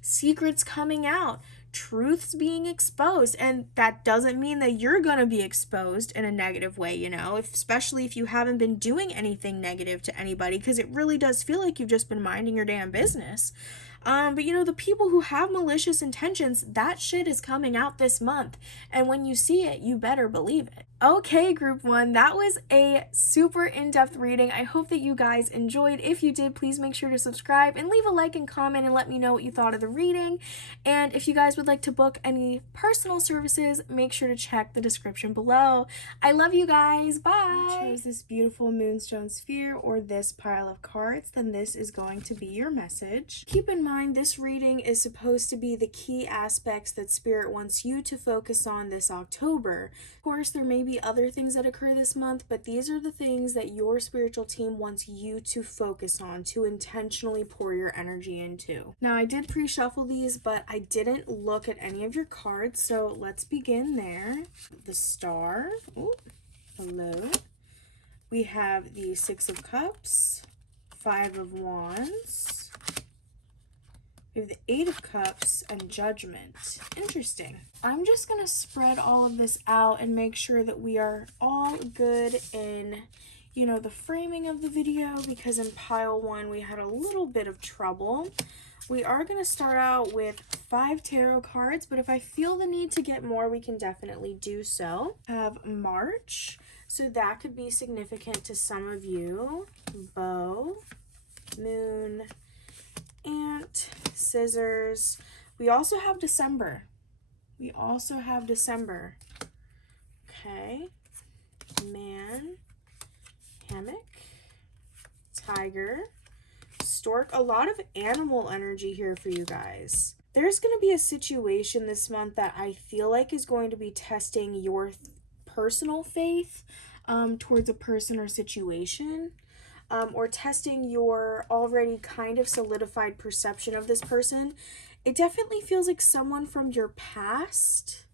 secrets coming out, truths being exposed. And that doesn't mean that you're going to be exposed in a negative way, especially if you haven't been doing anything negative to anybody, because it really does feel like you've just been minding your damn business. But the people who have malicious intentions, that shit is coming out this month. And when you see it, you better believe it. Okay, group one, that was a super in-depth reading. I hope that you guys enjoyed. If you did, please make sure to subscribe and leave a like and comment and let me know what you thought of the reading. And if you guys would like to book any personal services, make sure to check the description below. I love you guys. Bye. If you chose this beautiful moonstone sphere or this pile of cards, then this is going to be your message. Keep in mind, this reading is supposed to be the key aspects that Spirit wants you to focus on this October. Of course, there may be other things that occur this month, but these are the things that your spiritual team wants you to focus on, to intentionally pour your energy into. Now, I did pre-shuffle these, but I didn't look at any of your cards, so let's begin there. The Star. Ooh, hello. We have the Six of Cups, Five of Wands. We have the Eight of Cups and Judgment. Interesting. I'm just going to spread all of this out and make sure that we are all good in, the framing of the video, because in pile one we had a little bit of trouble. We are going to start out with 5 tarot cards, but if I feel the need to get more, we can definitely do so. Have March, so that could be significant to some of you. Bow, Moon, Ant, Scissors. We also have December. Okay. Man, Hammock, Tiger, Stork. A lot of animal energy here for you guys. There's going to be a situation this month that I feel like is going to be testing your personal faith towards a person or situation. Or testing your already kind of solidified perception of this person. It definitely feels like someone from your past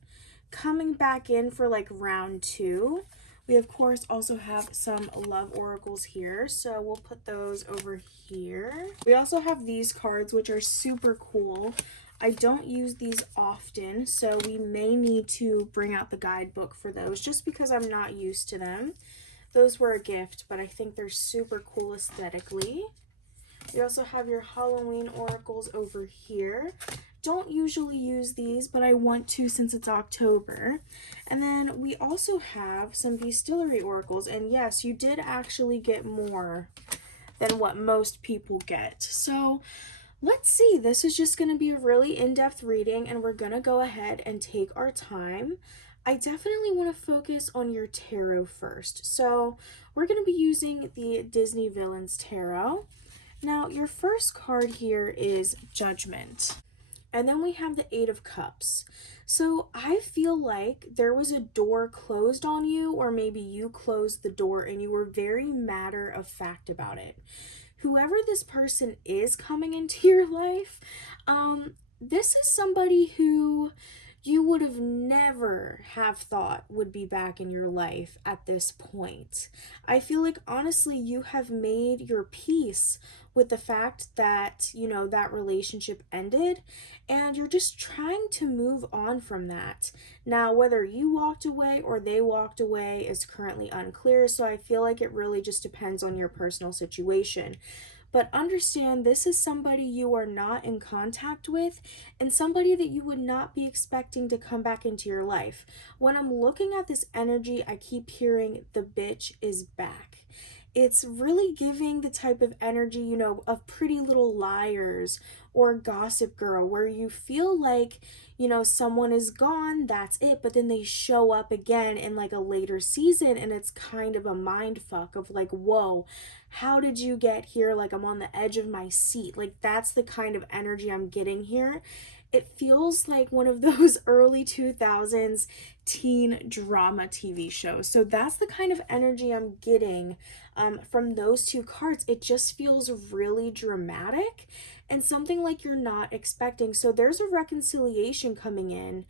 coming back in for like round 2. We of course also have some love oracles here, so we'll put those over here. We also have these cards, which are super cool. I don't use these often, so we may need to bring out the guidebook for those just because I'm not used to them. Those were a gift, but I think they're super cool aesthetically. We also have your Halloween oracles over here. Don't usually use these, but I want to since it's October. And then we also have some Distillery oracles. And yes, you did actually get more than what most people get. So let's see. This is just going to be a really in-depth reading, and we're going to go ahead and take our time. I definitely want to focus on your tarot first. So we're going to be using the Disney Villains Tarot. Now, your first card here is Judgment. And then we have the Eight of Cups. So I feel like there was a door closed on you, or maybe you closed the door and you were very matter of fact about it. Whoever this person is coming into your life, this is somebody who you would have never have thought would be back in your life at this point. I feel like honestly you have made your peace with the fact that, that relationship ended, and you're just trying to move on from that. Now, whether you walked away or they walked away is currently unclear, so I feel like it really just depends on your personal situation. But understand this is somebody you are not in contact with and somebody that you would not be expecting to come back into your life. When I'm looking at this energy, I keep hearing the bitch is back. It's really giving the type of energy, you know, of Pretty Little Liars or Gossip Girl, where you feel like, you know, someone is gone, that's it, but then they show up again in like a later season, and it's kind of a mind fuck of like, whoa, how did you get here? Like, I'm on the edge of my seat. Like, that's the kind of energy I'm getting here. It feels like one of those early 2000s teen drama TV shows. So that's the kind of energy I'm getting from those two cards. It just feels really dramatic and something like you're not expecting. So there's a reconciliation coming in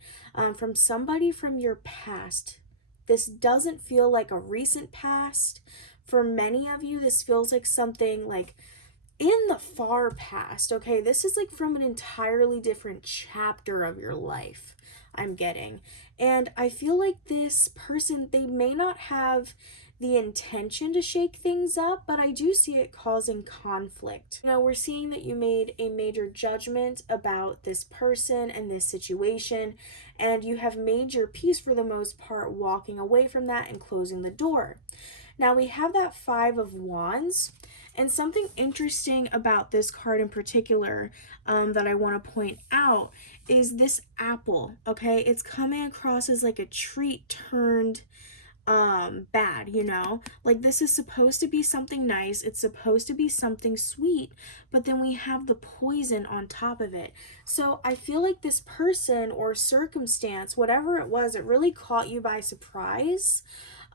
from somebody from your past. This doesn't feel like a recent past. For many of you, this feels like something like in the far past. Okay, this is like from an entirely different chapter of your life, I'm getting. And I feel like this person, they may not have the intention to shake things up, but I do see it causing conflict. You know, we're seeing that you made a major judgment about this person and this situation, and you have made your peace for the most part, walking away from that and closing the door. Now we have that Five of Wands, and something interesting about this card in particular that I want to point out is this apple. Okay, it's coming across as like a treat turned bad, you know, like this is supposed to be something nice, it's supposed to be something sweet, but then we have the poison on top of it. So I feel like this person or circumstance, whatever it was, it really caught you by surprise.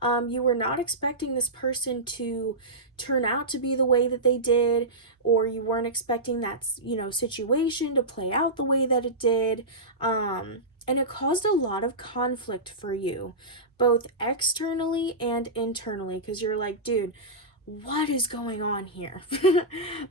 You were not expecting this person to turn out to be the way that they did, or you weren't expecting that, you know, situation to play out the way that it did. And it caused a lot of conflict for you, both externally and internally, because you're like, dude, what is going on here?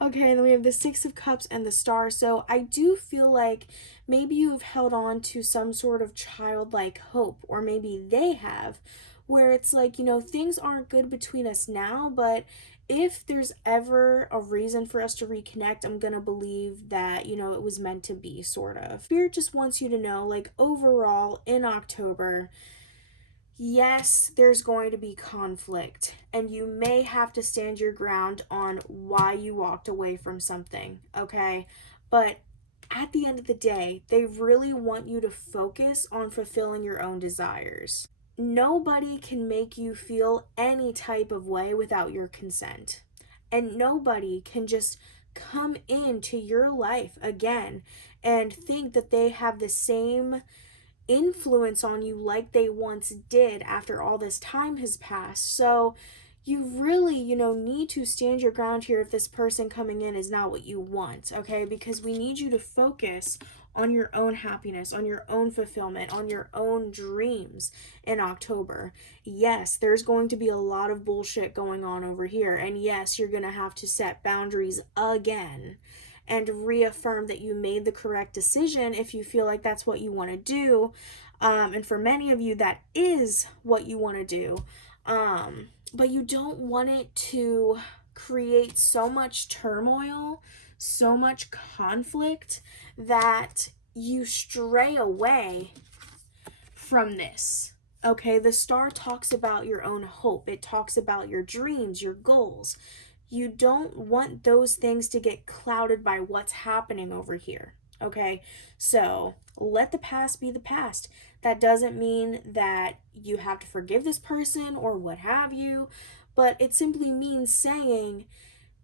Okay, and then we have the Six of Cups and the Star. So I do feel like maybe you've held on to some sort of childlike hope, or maybe they have, where it's like, you know, things aren't good between us now, but if there's ever a reason for us to reconnect, I'm gonna believe that, you know, it was meant to be, sort of. Spirit just wants you to know, like, overall in October, yes, there's going to be conflict, and you may have to stand your ground on why you walked away from something, okay? But at the end of the day, they really want you to focus on fulfilling your own desires. Nobody can make you feel any type of way without your consent. And nobody can just come into your life again and think that they have the same influence on you like they once did after all this time has passed. So you really, you know, need to stand your ground here if this person coming in is not what you want, okay? Because we need you to focus on your own happiness, on your own fulfillment, on your own dreams in October. Yes, there's going to be a lot of bullshit going on over here. And yes, you're going to have to set boundaries again and reaffirm that you made the correct decision if you feel like that's what you want to do. And for many of you, that is what you want to do. But you don't want it to create so much turmoil, so much conflict that you stray away from this. Okay, the Star talks about your own hope. It talks about your dreams, your goals. You don't want those things to get clouded by what's happening over here. Okay, so let the past be the past. That doesn't mean that you have to forgive this person or what have you, but it simply means saying,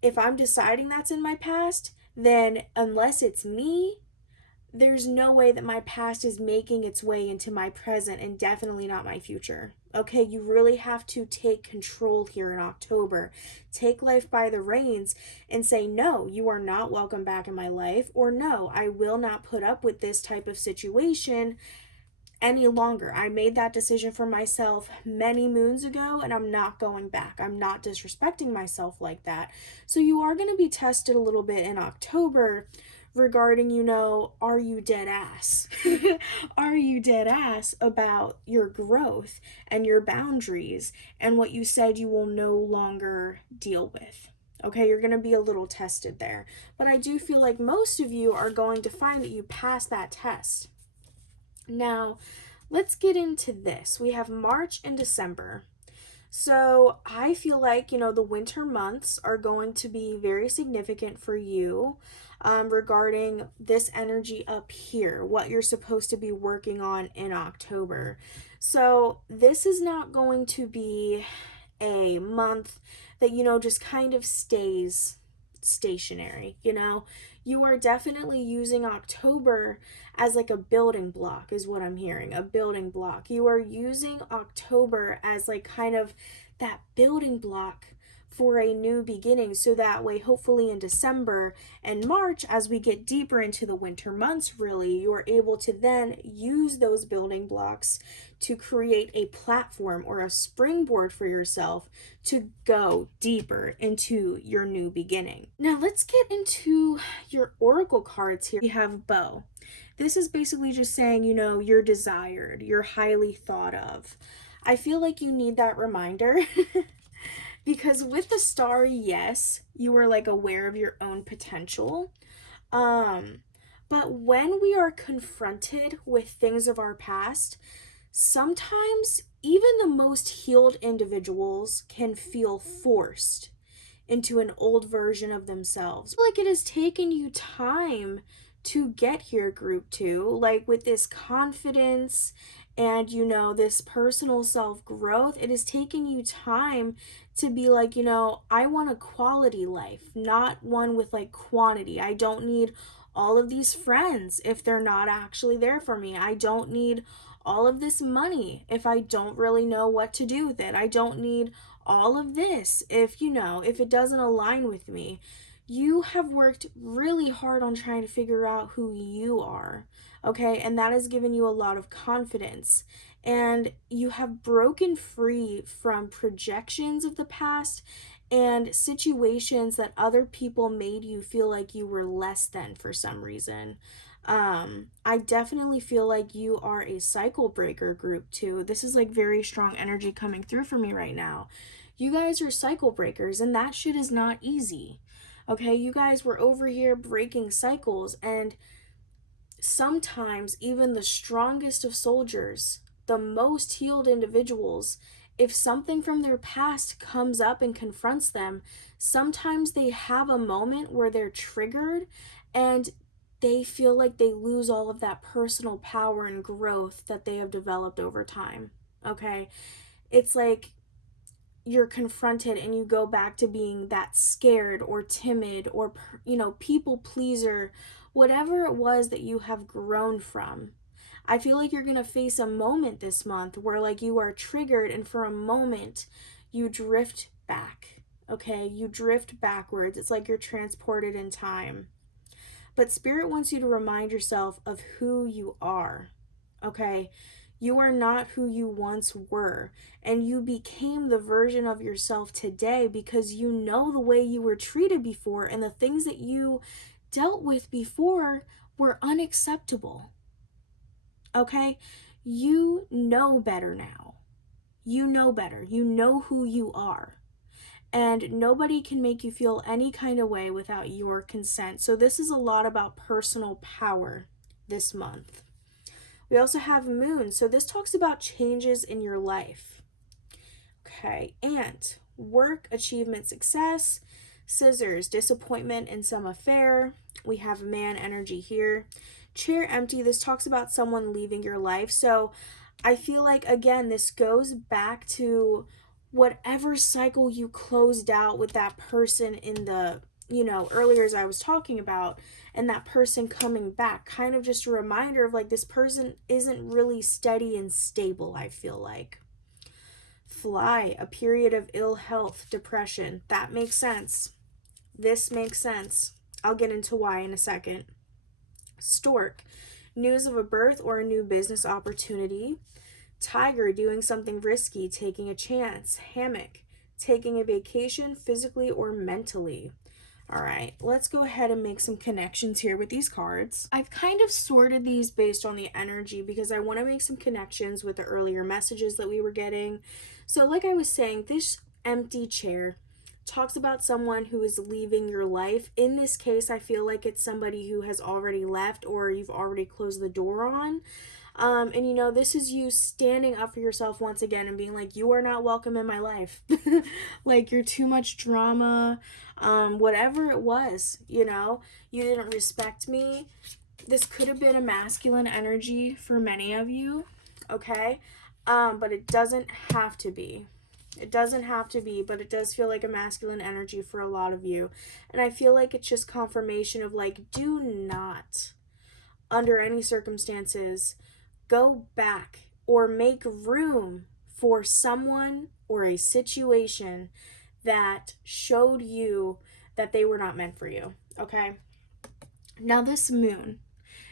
if I'm deciding that's in my past, then unless it's me, there's no way that my past is making its way into my present, and definitely not my future. Okay, you really have to take control here in October. Take life by the reins and say, no, you are not welcome back in my life, or no, I will not put up with this type of situation any longer. I made that decision for myself many moons ago, and I'm not going back. I'm not disrespecting myself like that. So you are going to be tested a little bit in October regarding, you know, are you dead ass? Are you dead ass about your growth and your boundaries and what you said you will no longer deal with? Okay, you're going to be a little tested there. But I do feel like most of you are going to find that you pass that test. Now, let's get into this. We have March and December. So I feel like, the winter months are going to be very significant for you regarding this energy up here, what you're supposed to be working on in October. So this is not going to be a month that, just kind of stays stationary. You are definitely using October as like a building block, is what I'm hearing. A building block. You are using October as like kind of that building block for a new beginning, so that way hopefully in December and March, as we get deeper into the winter months, really you are able to then use those building blocks to create a platform or a springboard for yourself to go deeper into your new beginning. Now let's get into your oracle cards here. We have Bow. This is basically just saying, you're desired, you're highly thought of. I feel like you need that reminder because with the Star, yes, you are like aware of your own potential. But when we are confronted with things of our past, sometimes even the most healed individuals can feel forced into an old version of themselves. Like it has taken you time to get here, group 2, like with this confidence and this personal self-growth. It has taken you time to be like, I want a quality life, not one with like quantity. I don't need all of these friends if they're not actually there for me. I don't need all of this money if I don't really know what to do with it. I don't need all of this if it doesn't align with me. You have worked really hard on trying to figure out who you are, okay? And that has given you a lot of confidence. And you have broken free from projections of the past and situations that other people made you feel like you were less than for some reason. I definitely feel like you are a cycle breaker, group 2. This is like very strong energy coming through for me right now. You guys are cycle breakers, and that shit is not easy. Okay, you guys were over here breaking cycles, and sometimes even the strongest of soldiers, the most healed individuals, if something from their past comes up and confronts them, sometimes they have a moment where they're triggered and they feel like they lose all of that personal power and growth that they have developed over time. Okay? It's like you're confronted and you go back to being that scared or timid or, people pleaser, whatever it was that you have grown from. I feel like you're going to face a moment this month where like you are triggered and for a moment you drift back. Okay? You drift backwards. It's like you're transported in time. But Spirit wants you to remind yourself of who you are, okay? You are not who you once were, and you became the version of yourself today because you know the way you were treated before, and the things that you dealt with before were unacceptable, okay? You know better now. You know better. You know who you are. And nobody can make you feel any kind of way without your consent. So this is a lot about personal power this month. We also have Moon. So this talks about changes in your life. Okay, and work, achievement, success. Scissors, disappointment in some affair. We have Man energy here. Chair empty. This talks about someone leaving your life. So I feel like, again, this goes back to whatever cycle you closed out with that person in the, earlier as I was talking about, and that person coming back, kind of just a reminder of like this person isn't really steady and stable, I feel like. Fly, a period of ill health, depression. That makes sense. This makes sense. I'll get into why in a second. Stork, news of a birth or a new business opportunity. Tiger, doing something risky, taking a chance. Hammock, taking a vacation physically or mentally. All right, let's go ahead and make some connections here with these cards. I've kind of sorted these based on the energy because I want to make some connections with the earlier messages that we were getting. So like I was saying, this empty chair, talks about someone who is leaving your life. In this case, I feel like it's somebody who has already left or you've already closed the door on. And you know, this is you standing up for yourself once again and being like, you are not welcome in my life. Like, you're too much drama, whatever it was, you know, you didn't respect me. This could have been a masculine energy for many of you, okay? But it doesn't have to be. It doesn't have to be, but it does feel like a masculine energy for a lot of you. And I feel like it's just confirmation of like, do not, under any circumstances, go back or make room for someone or a situation that showed you that they were not meant for you, okay? Now, this moon,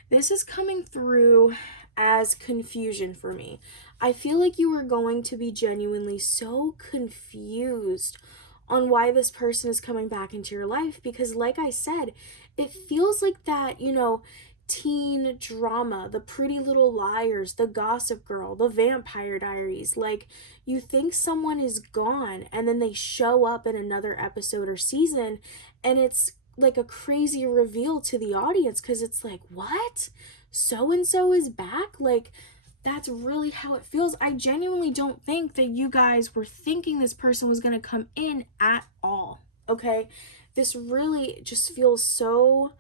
this is coming through as confusion for me. I feel like you are going to be genuinely so confused on why this person is coming back into your life because, like I said, it feels like that, you know, teen drama, the Pretty Little Liars, the Gossip Girl, the Vampire Diaries. Like, you think someone is gone and then they show up in another episode or season, and it's like a crazy reveal to the audience because it's like, what? So and so is back? Like, that's really how it feels. I genuinely don't think that you guys were thinking this person was going to come in at all. Okay? This really just feels so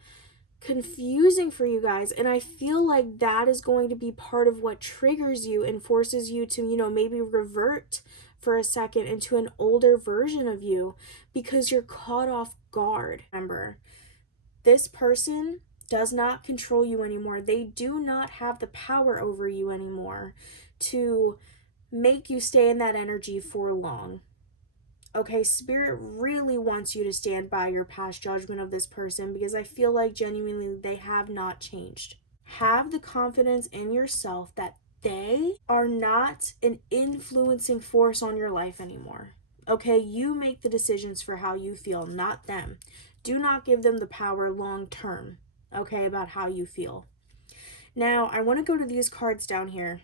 confusing for you guys, and I feel like that is going to be part of what triggers you and forces you to, you know, maybe revert for a second into an older version of you because you're caught off guard. Remember, this person does not control you anymore. They do not have the power over you anymore to make you stay in that energy for long. Okay, Spirit really wants you to stand by your past judgment of this person because I feel like genuinely they have not changed. Have the confidence in yourself that they are not an influencing force on your life anymore. Okay, you make the decisions for how you feel, not them. Do not give them the power long term, okay, about how you feel. Now, I want to go to these cards down here.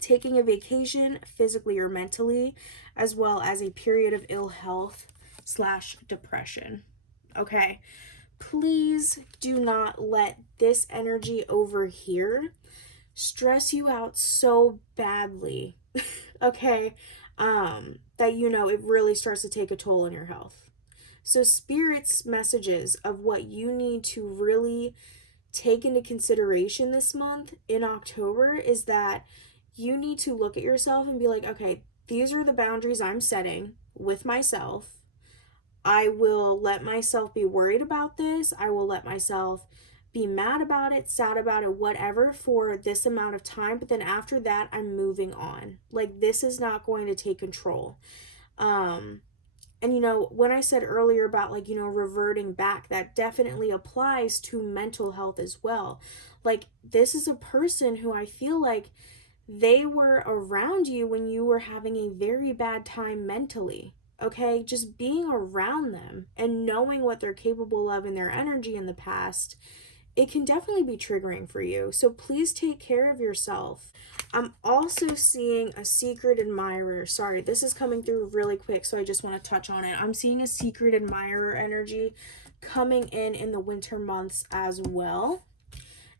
Taking a vacation, physically or mentally, as well as a period of ill health / depression. Okay, please do not let this energy over here stress you out so badly, okay, that, you know, it really starts to take a toll on your health. So Spirit's messages of what you need to really take into consideration this month in October is that you need to look at yourself and be like, okay, these are the boundaries I'm setting with myself. I will let myself be worried about this. I will let myself be mad about it, sad about it, whatever, for this amount of time. But then after that, I'm moving on. Like, this is not going to take control. And, you know, when I said earlier about, like, you know, reverting back, that definitely applies to mental health as well. Like, this is a person who I feel like they were around you when you were having a very bad time mentally. Okay, just being around them and knowing what they're capable of in their energy in the past, it can definitely be triggering for you. So please take care of yourself. I'm also seeing a secret admirer. Sorry, this is coming through really quick, so I just want to touch on it. I'm seeing a secret admirer energy coming in the winter months as well.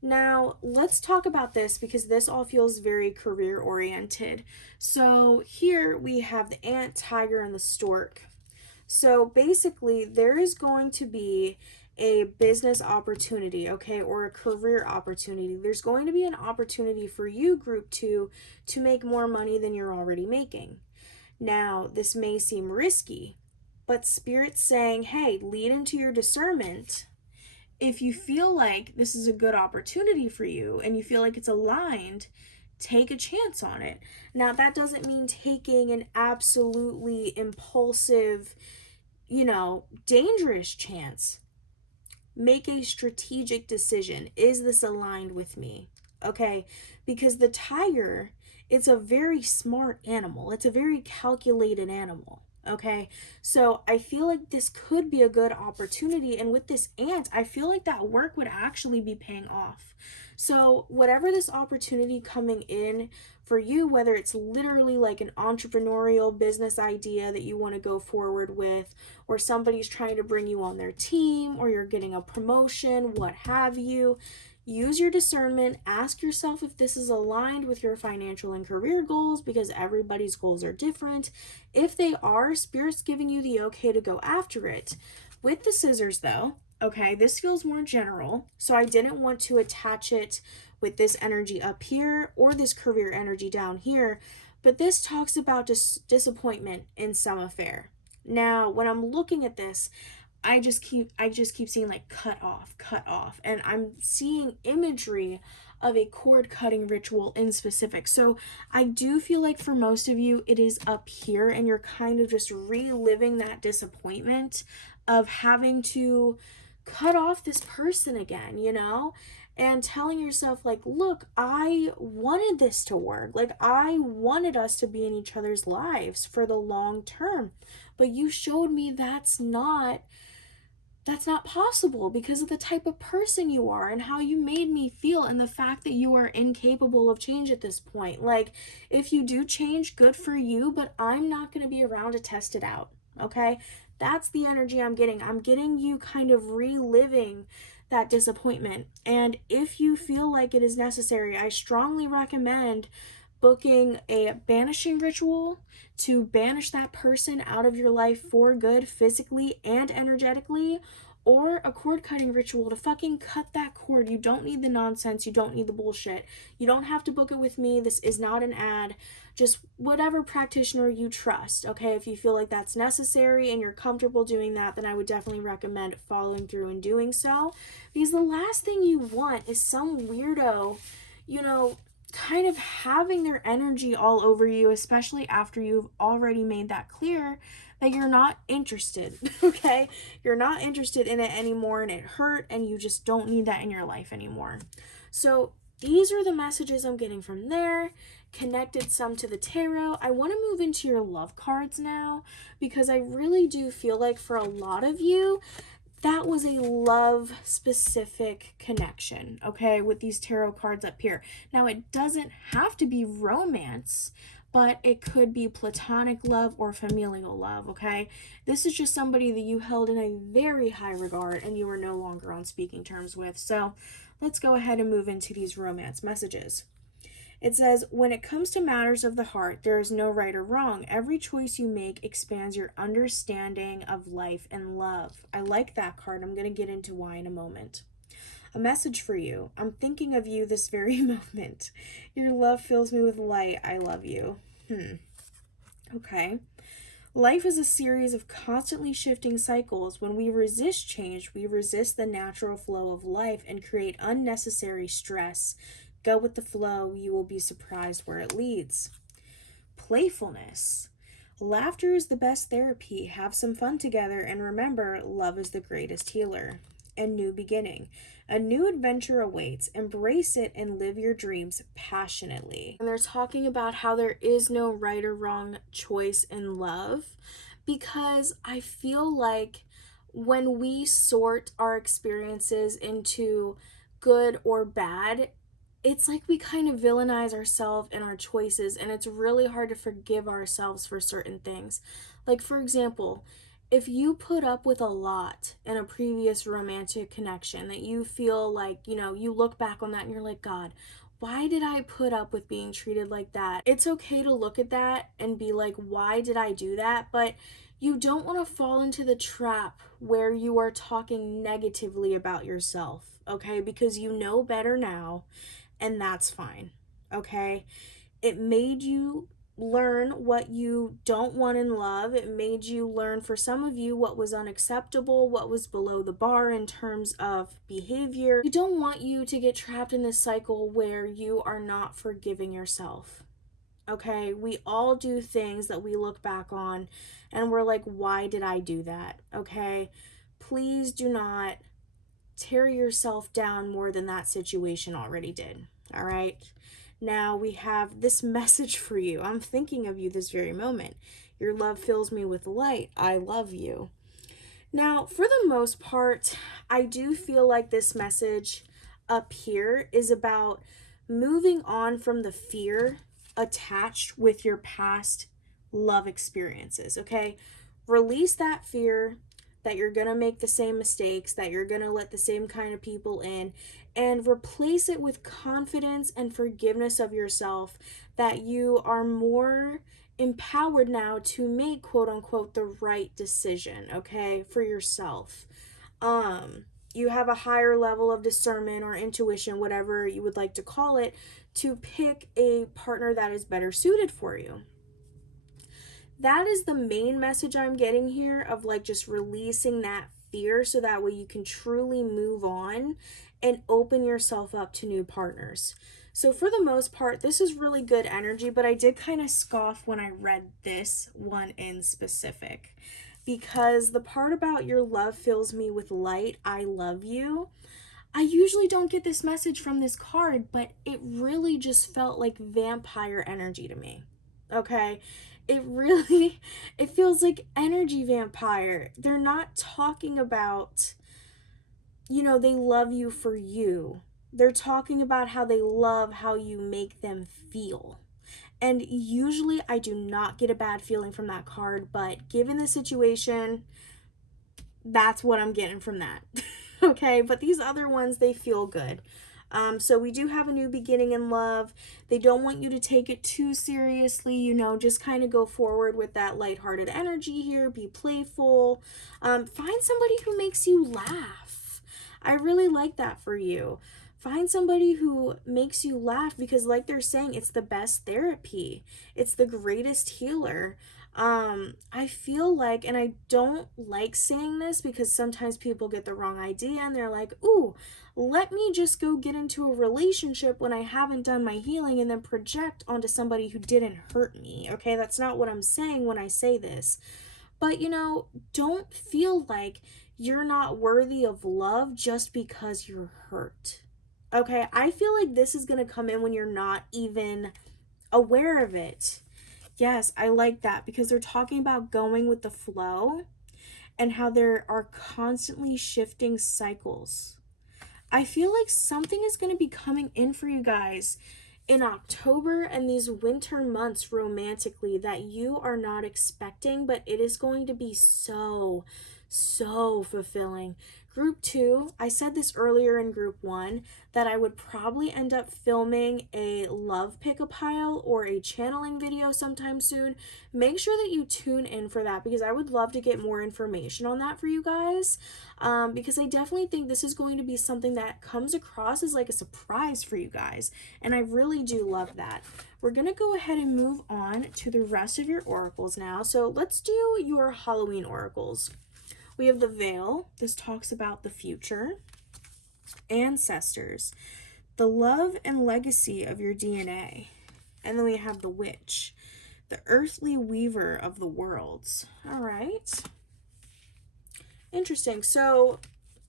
Now, let's talk about this because this all feels very career oriented. So here we have the ant, tiger, and the stork. So basically, there is going to be a business opportunity, okay, or a career opportunity. There's going to be an opportunity for you, group 2, to make more money than you're already making. Now, this may seem risky, but Spirit's saying, hey, lead into your discernment. If you feel like this is a good opportunity for you and you feel like it's aligned, take a chance on it. Now, that doesn't mean taking an absolutely impulsive, you know, dangerous chance. Make a strategic decision. Is this aligned with me? Okay, because the tiger, it's a very smart animal. It's a very calculated animal. Okay, so I feel like this could be a good opportunity. And with this ant, I feel like that work would actually be paying off. So, whatever this opportunity coming in for you, whether it's literally like an entrepreneurial business idea that you want to go forward with, or somebody's trying to bring you on their team, or you're getting a promotion, what have you. Use your discernment. Ask yourself if this is aligned with your financial and career goals because everybody's goals are different. If they are, Spirit's giving you the okay to go after it. With the scissors, though, okay, this feels more general, so I didn't want to attach it with this energy up here or this career energy down here, but this talks about disappointment in some affair. Now, when I'm looking at this, I just keep seeing like cut off, and I'm seeing imagery of a cord cutting ritual in specific. So I do feel like for most of you it is up here, and you're kind of just reliving that disappointment of having to cut off this person again, and telling yourself like, look, I wanted this to work. Like, I wanted us to be in each other's lives for the long term, but you showed me that's not possible because of the type of person you are and how you made me feel, and the fact that you are incapable of change at this point. Like, if you do change, good for you, but I'm not going to be around to test it out. Okay? That's the energy I'm getting. I'm getting you kind of reliving that disappointment. And if you feel like it is necessary, I strongly recommend booking a banishing ritual to banish that person out of your life for good, physically and energetically, or a cord cutting ritual to fucking cut that cord. You don't need the nonsense. You don't need the bullshit. You don't have to book it with me. This is not an ad. Just whatever practitioner you trust, okay? If you feel like that's necessary and you're comfortable doing that, then I would definitely recommend following through and doing so. Because the last thing you want is some weirdo, kind of having their energy all over you, especially after you've already made that clear that you're not interested, okay? You're not interested in it anymore, and it hurt, and you just don't need that in your life anymore. So these are the messages I'm getting from there. Connected some to the tarot. I want to move into your love cards now because I really do feel like for a lot of you, that was a love specific connection, okay, with these tarot cards up here. Now, it doesn't have to be romance, but it could be platonic love or familial love, okay? This is just somebody that you held in a very high regard and you are no longer on speaking terms with. So let's go ahead and move into these romance messages. It says, when it comes to matters of the heart, there is no right or wrong. Every choice you make expands your understanding of life and love. I like that card. I'm going to get into why in a moment. A message for you. I'm thinking of you this very moment. Your love fills me with light. I love you. Okay. Life is a series of constantly shifting cycles. When we resist change, we resist the natural flow of life and create unnecessary stress. Go with the flow, you will be surprised where it leads. Playfulness. Laughter is the best therapy. Have some fun together, and remember, love is the greatest healer. And new beginning. A new adventure awaits. Embrace it and live your dreams passionately. And they're talking about how there is no right or wrong choice in love, because I feel like when we sort our experiences into good or bad, it's like we kind of villainize ourselves and our choices, and it's really hard to forgive ourselves for certain things. Like, for example, if you put up with a lot in a previous romantic connection that you feel like, you look back on that and you're like, God, why did I put up with being treated like that? It's okay to look at that and be like, why did I do that? But you don't want to fall into the trap where you are talking negatively about yourself, okay? Because you know better now, and that's fine, okay? It made you learn what you don't want in love. It made you learn, for some of you, what was unacceptable, what was below the bar in terms of behavior. We don't want you to get trapped in this cycle where you are not forgiving yourself, okay? We all do things that we look back on and we're like, why did I do that, okay? Please do not tear yourself down more than that situation already did. All right. Now we have this message for you. I'm thinking of you this very moment. Your love fills me with light. I love you. Now, for the most part, I do feel like this message up here is about moving on from the fear attached with your past love experiences, okay? Release that fear that you're going to make the same mistakes, that you're going to let the same kind of people in, and replace it with confidence and forgiveness of yourself that you are more empowered now to make quote unquote the right decision, okay, for yourself. You have a higher level of discernment or intuition, whatever you would like to call it, to pick a partner that is better suited for you. That is the main message I'm getting here, of like just releasing that fear so that way you can truly move on and open yourself up to new partners. So for the most part, this is really good energy, but I did kind of scoff when I read this one in specific, because the part about your love fills me with light, I love you, I usually don't get this message from this card, but it really just felt like vampire energy to me. Okay? It feels like energy vampire. They're not talking about, they love you for you. They're talking about how they love how you make them feel. And usually I do not get a bad feeling from that card, but given the situation, that's what I'm getting from that. Okay, but these other ones, they feel good. So we do have a new beginning in love. They don't want you to take it too seriously, just kind of go forward with that lighthearted energy here. Be playful. Find somebody who makes you laugh. I really like that for you. Find somebody who makes you laugh, because like they're saying, it's the best therapy. It's the greatest healer. I feel like, and I don't like saying this because sometimes people get the wrong idea and they're like, ooh, let me just go get into a relationship when I haven't done my healing and then project onto somebody who didn't hurt me. Okay, that's not what I'm saying when I say this. But don't feel like you're not worthy of love just because you're hurt. Okay, I feel like this is going to come in when you're not even aware of it. Yes, I like that, because they're talking about going with the flow and how there are constantly shifting cycles. I feel like something is going to be coming in for you guys in October and these winter months romantically that you are not expecting, but it is going to be so, so fulfilling. Group 2, I said this earlier in group 1, that I would probably end up filming a love pick-a-pile or a channeling video sometime soon. Make sure that you tune in for that, because I would love to get more information on that for you guys, because I definitely think this is going to be something that comes across as like a surprise for you guys, and I really do love that. We're going to go ahead and move on to the rest of your oracles now. So let's do your Halloween oracles. We have the Veil. This talks about the future, ancestors, the love and legacy of your DNA. And then we have the Witch, the earthly weaver of the worlds. All right. Interesting. So,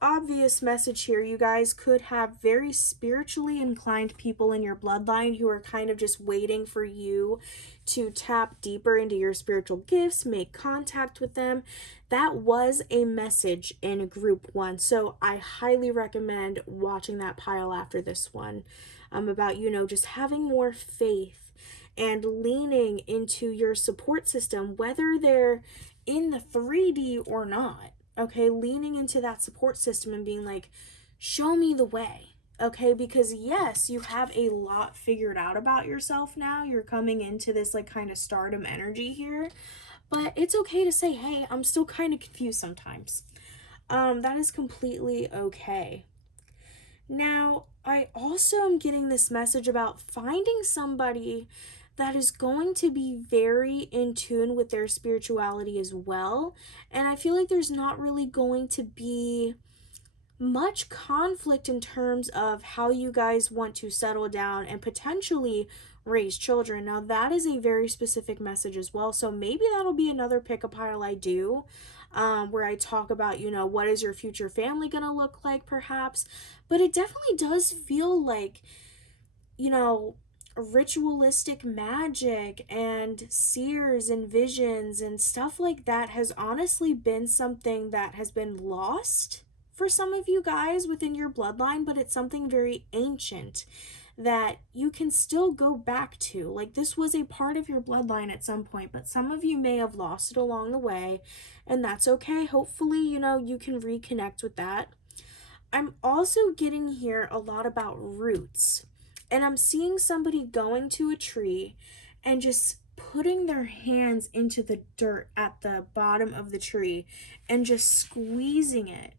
obvious message here, you guys could have very spiritually inclined people in your bloodline who are kind of just waiting for you to tap deeper into your spiritual gifts, make contact with them. That was a message in group 1, so I highly recommend watching that pile after this one, about just having more faith and leaning into your support system, whether they're in the 3D or not. Okay, leaning into that support system and being like, show me the way. Okay, because yes, you have a lot figured out about yourself now. You're coming into this like kind of stardom energy here, but it's okay to say, hey, I'm still kind of confused sometimes. That is completely okay. Now, I also am getting this message about finding somebody that is going to be very in tune with their spirituality as well. And I feel like there's not really going to be much conflict in terms of how you guys want to settle down and potentially raise children. Now, that is a very specific message as well. So maybe that'll be another pick-a-pile I do, where I talk about, what is your future family going to look like perhaps. But it definitely does feel like, ritualistic magic and seers and visions and stuff like that has honestly been something that has been lost for some of you guys within your bloodline, but it's something very ancient that you can still go back to. Like, this was a part of your bloodline at some point, but some of you may have lost it along the way, and that's okay. Hopefully, you can reconnect with that. I'm also getting here a lot about roots, and I'm seeing somebody going to a tree and just putting their hands into the dirt at the bottom of the tree and just squeezing it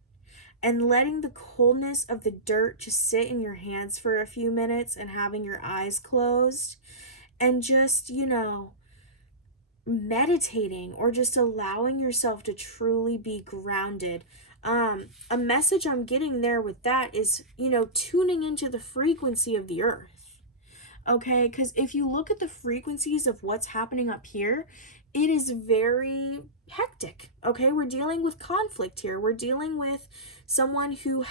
and letting the coldness of the dirt just sit in your hands for a few minutes and having your eyes closed and just, meditating or just allowing yourself to truly be grounded. A message I'm getting there with that is, tuning into the frequency of the earth. Okay, because if you look at the frequencies of what's happening up here, it is very hectic. Okay, we're dealing with conflict here. We're dealing with someone who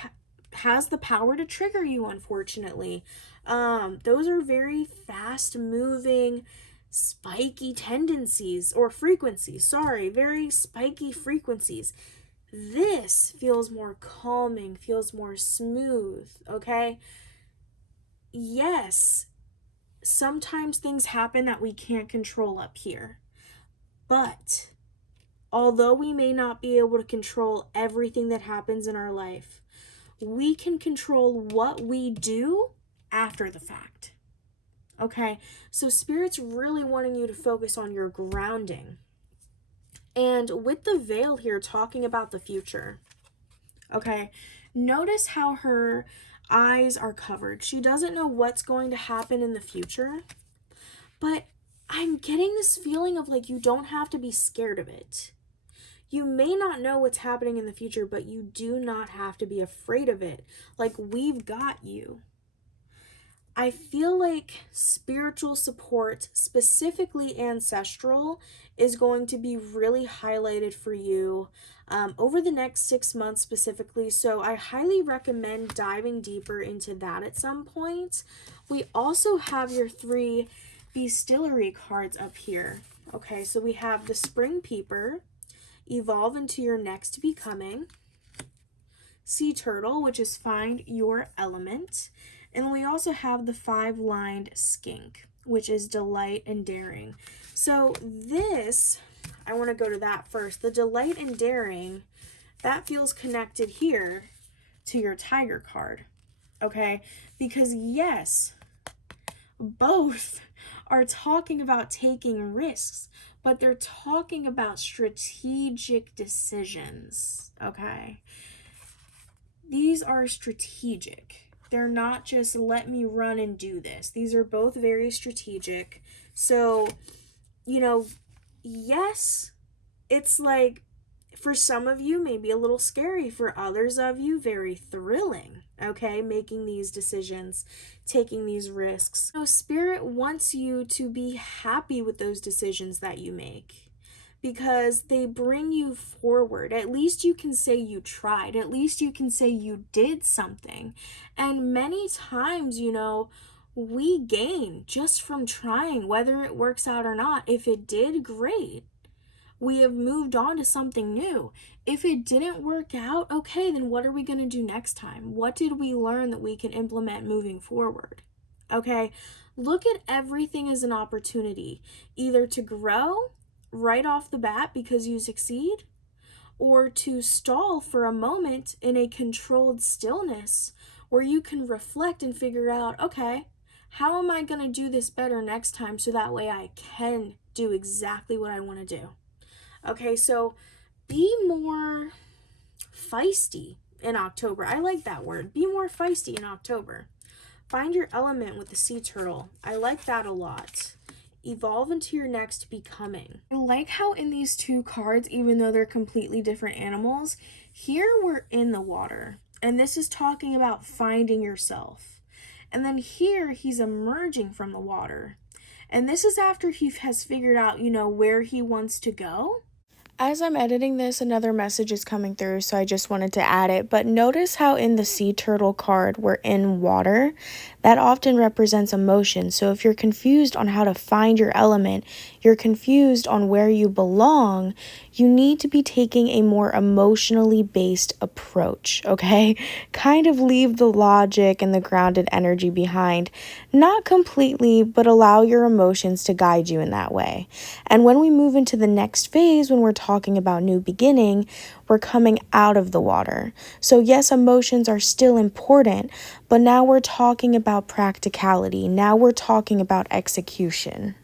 has the power to trigger you, unfortunately. Those are very fast moving, spiky tendencies or frequencies. Sorry, very spiky frequencies. This feels more calming, feels more smooth. Okay, yes, sometimes things happen that we can't control up here. But although we may not be able to control everything that happens in our life, we can control what we do after the fact. Okay, so Spirit's really wanting you to focus on your grounding. And with the veil here talking about the future, okay, notice how her eyes are covered. She doesn't know what's going to happen in the future, but I'm getting this feeling of like you don't have to be scared of it. You may not know what's happening in the future, but you do not have to be afraid of it. Like, we've got you. I feel like spiritual support, specifically ancestral, is going to be really highlighted for you over the next 6 months specifically. So I highly recommend diving deeper into that at some point. We also have your 3 Bestiary cards up here. Okay, so we have the Spring Peeper, Evolve into your next becoming, Sea Turtle, which is find your element, and we also have the 5-lined Skink, which is delight and daring. So this, I want to go to that first. The delight and daring, that feels connected here to your Tiger card, okay? Because yes, both are talking about taking risks, but they're talking about strategic decisions, okay? These are strategic. They're not just let me run and do this. These are both very strategic. So, yes, it's like for some of you maybe a little scary, for others of you very thrilling, okay, making these decisions, taking these risks. Spirit wants you to be happy with those decisions that you make because they bring you forward. At least you can say you tried. At least you can say you did something. And many times, we gain just from trying, whether it works out or not. If it did, great. We have moved on to something new. If it didn't work out, okay, then what are we going to do next time? What did we learn that we can implement moving forward? Okay, look at everything as an opportunity, either to grow right off the bat because you succeed, or to stall for a moment in a controlled stillness where you can reflect and figure out, okay, how am I going to do this better next time so that way I can do exactly what I want to do? Okay, so be more feisty in October. I like that word. Be more feisty in October. Find your element with the Sea Turtle. I like that a lot. Evolve into your next becoming. I like how in these 2 cards, even though they're completely different animals, here we're in the water. And this is talking about finding yourself. And then here he's emerging from the water. And this is after he has figured out, where he wants to go. As I'm editing this, another message is coming through, so I just wanted to add it. But notice how in the sea turtle card we're in water. That often represents emotion. So if you're confused on how to find your element, you're confused on where you belong, you need to be taking a more emotionally based approach, okay? Kind of leave the logic and the grounded energy behind. Not completely, but allow your emotions to guide you in that way. And when we move into the next phase, when we're talking about new beginning, we're coming out of the water. So yes, emotions are still important, but now we're talking about practicality. Now we're talking about execution.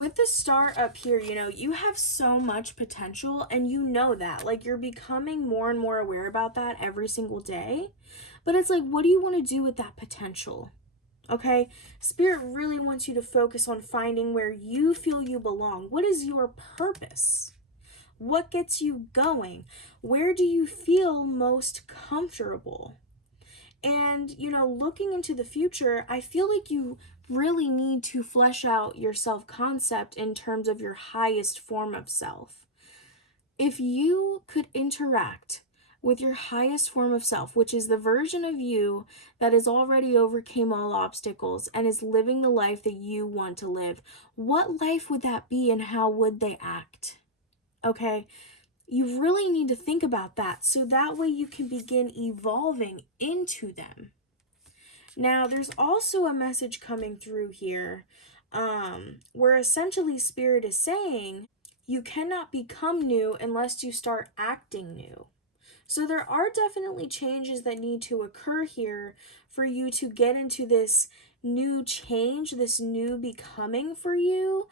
With the star up here, you have so much potential and you know that. Like, you're becoming more and more aware about that every single day. But it's like, what do you want to do with that potential? Okay? Spirit really wants you to focus on finding where you feel you belong. What is your purpose? What gets you going? Where do you feel most comfortable? And, looking into the future, I feel like you really need to flesh out your self concept in terms of your highest form of self. If you could interact with your highest form of self, which is the version of you that has already overcame all obstacles and is living the life that you want to live, what life would that be and how would they act? Okay? You really need to think about that so that way you can begin evolving into them. Now, there's also a message coming through here where essentially Spirit is saying you cannot become new unless you start acting new. So there are definitely changes that need to occur here for you to get into this new change, this new becoming for you.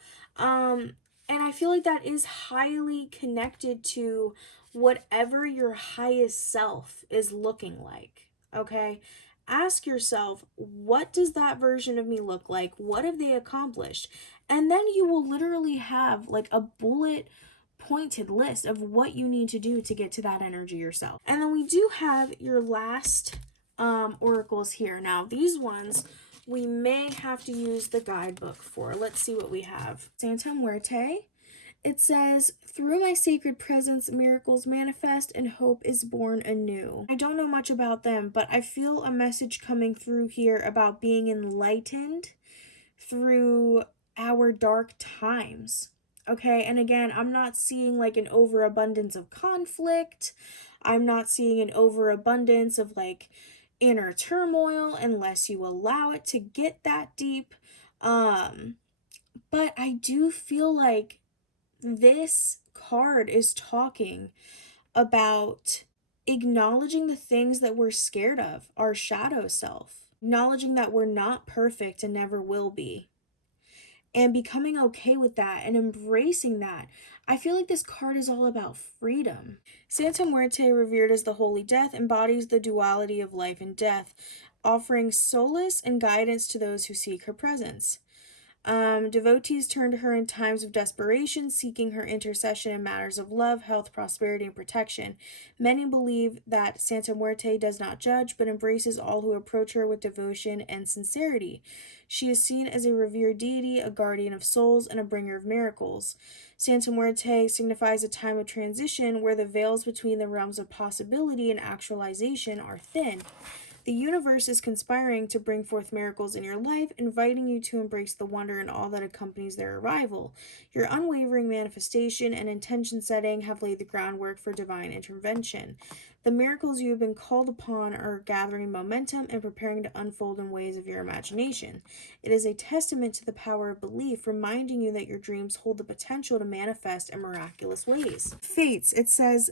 And I feel like that is highly connected to whatever your highest self is looking like. Okay? Ask yourself, what does that version of me look like? What have they accomplished? And then you will literally have like a bullet pointed list of what you need to do to get to that energy yourself. And then we do have your last oracles here. Now, these ones we may have to use the guidebook for. Let's see what we have. Santa Muerte. It says, through my sacred presence, miracles manifest and hope is born anew. I don't know much about them, but I feel a message coming through here about being enlightened through our dark times. Okay, and again, I'm not seeing like an overabundance of conflict. I'm not seeing an overabundance of like inner turmoil unless you allow it to get that deep. But I do feel like this card is talking about acknowledging the things that we're scared of, our shadow self, acknowledging that we're not perfect and never will be, and becoming okay with that and embracing that. I feel like this card is all about freedom. Santa Muerte, revered as the Holy Death, embodies the duality of life and death, offering solace and guidance to those who seek her presence. Devotees turn to her in times of desperation, seeking her intercession in matters of love, health, prosperity, and protection. Many believe that Santa Muerte does not judge, but embraces all who approach her with devotion and sincerity. She is seen as a revered deity, a guardian of souls, and a bringer of miracles. Santa Muerte signifies a time of transition where the veils between the realms of possibility and actualization are thin. The universe is conspiring to bring forth miracles in your life, inviting you to embrace the wonder and all that accompanies their arrival. Your unwavering manifestation and intention setting have laid the groundwork for divine intervention. The miracles you have been called upon are gathering momentum and preparing to unfold in ways of your imagination. It is a testament to the power of belief, reminding you that your dreams hold the potential to manifest in miraculous ways. Fates, it says,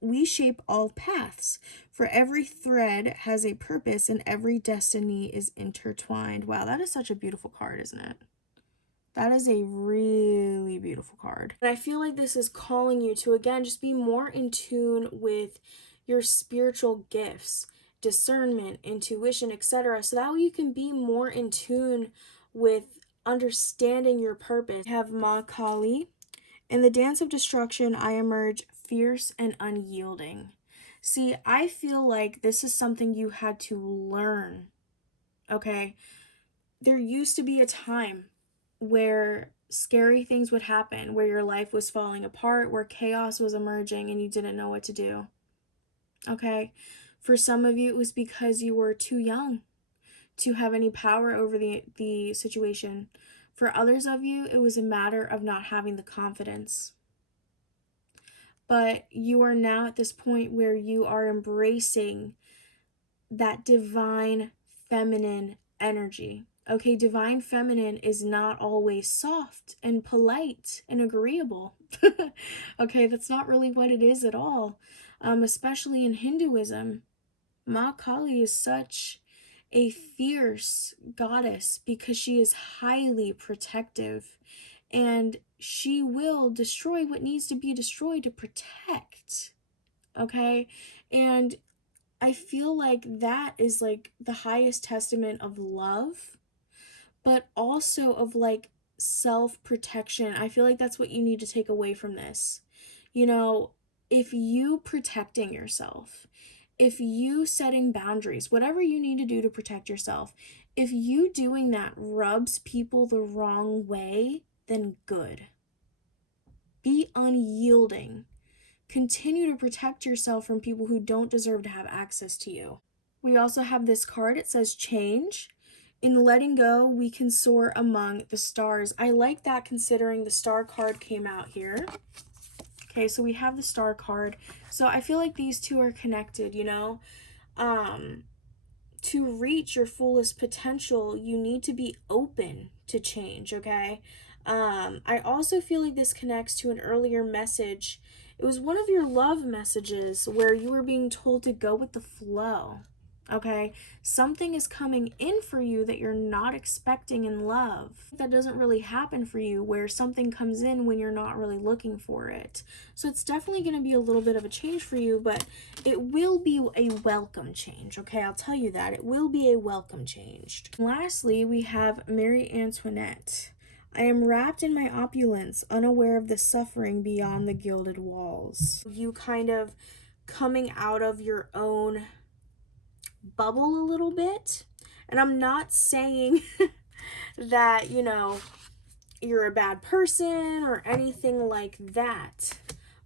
we shape all paths, for every thread has a purpose and every destiny is intertwined. Wow, that is such a beautiful card, isn't it? That is a really beautiful card. And I feel like this is calling you to, again, just be more in tune with your spiritual gifts, discernment, intuition, etc. So that way you can be more in tune with understanding your purpose. We have Ma Kali. In the dance of destruction, I emerge fierce and unyielding. See, I feel like this is something you had to learn, okay? There used to be a time where scary things would happen, where your life was falling apart, where chaos was emerging and you didn't know what to do. Okay? For some of you, it was because you were too young to have any power over the situation. For others of you, it was a matter of not having the confidence. But you are now at this point where you are embracing that divine feminine energy. Okay, divine feminine is not always soft and polite and agreeable. Okay, that's not really what it is at all. Especially in Hinduism, Ma Kali is such a fierce goddess because she is highly protective, and she will destroy what needs to be destroyed to protect. Okay, and I feel like that is like the highest testament of love, but also of like self protection. I feel like that's what you need to take away from this. You know, if you protecting yourself, if you setting boundaries, whatever you need to do to protect yourself, if you doing that rubs people the wrong way, then good. Be unyielding. Continue to protect yourself from people who don't deserve to have access to you. We also have this card. It says change. In letting go, we can soar among the stars. I like that considering the star card came out here. Okay, so we have the star card. So I feel like these two are connected, you know? To reach your fullest potential, you need to be open to change, okay? I also feel like this connects to an earlier message. It was one of your love messages where you were being told to go with the flow. Okay, something is coming in for you that you're not expecting in love. That doesn't really happen for you, where something comes in when you're not really looking for it. So it's definitely going to be a little bit of a change for you, but it will be a welcome change. Okay, I'll tell you that. It will be a welcome change. Lastly, we have Marie Antoinette. I am wrapped in my opulence, unaware of the suffering beyond the gilded walls. You kind of coming out of your own bubble a little bit. And I'm not saying that, you know, you're a bad person or anything like that.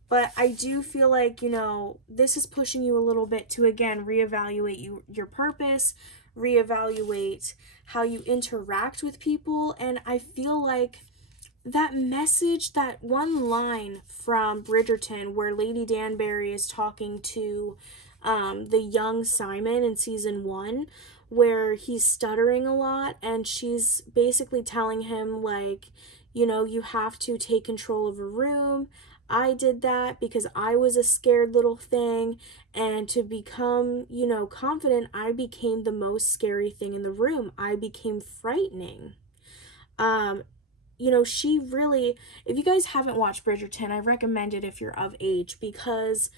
But I do feel like, you know, this is pushing you a little bit to, again, reevaluate your purpose, reevaluate how you interact with people. And I feel like that message, that one line from Bridgerton where Lady Danbury is talking to the young Simon in season 1, where he's stuttering a lot, and she's basically telling him, like, you know, you have to take control of a room. I did that because I was a scared little thing, and to become, you know, confident, I became the most scary thing in the room. I became frightening. You know, she really, if you guys haven't watched Bridgerton, I recommend it if you're of age, because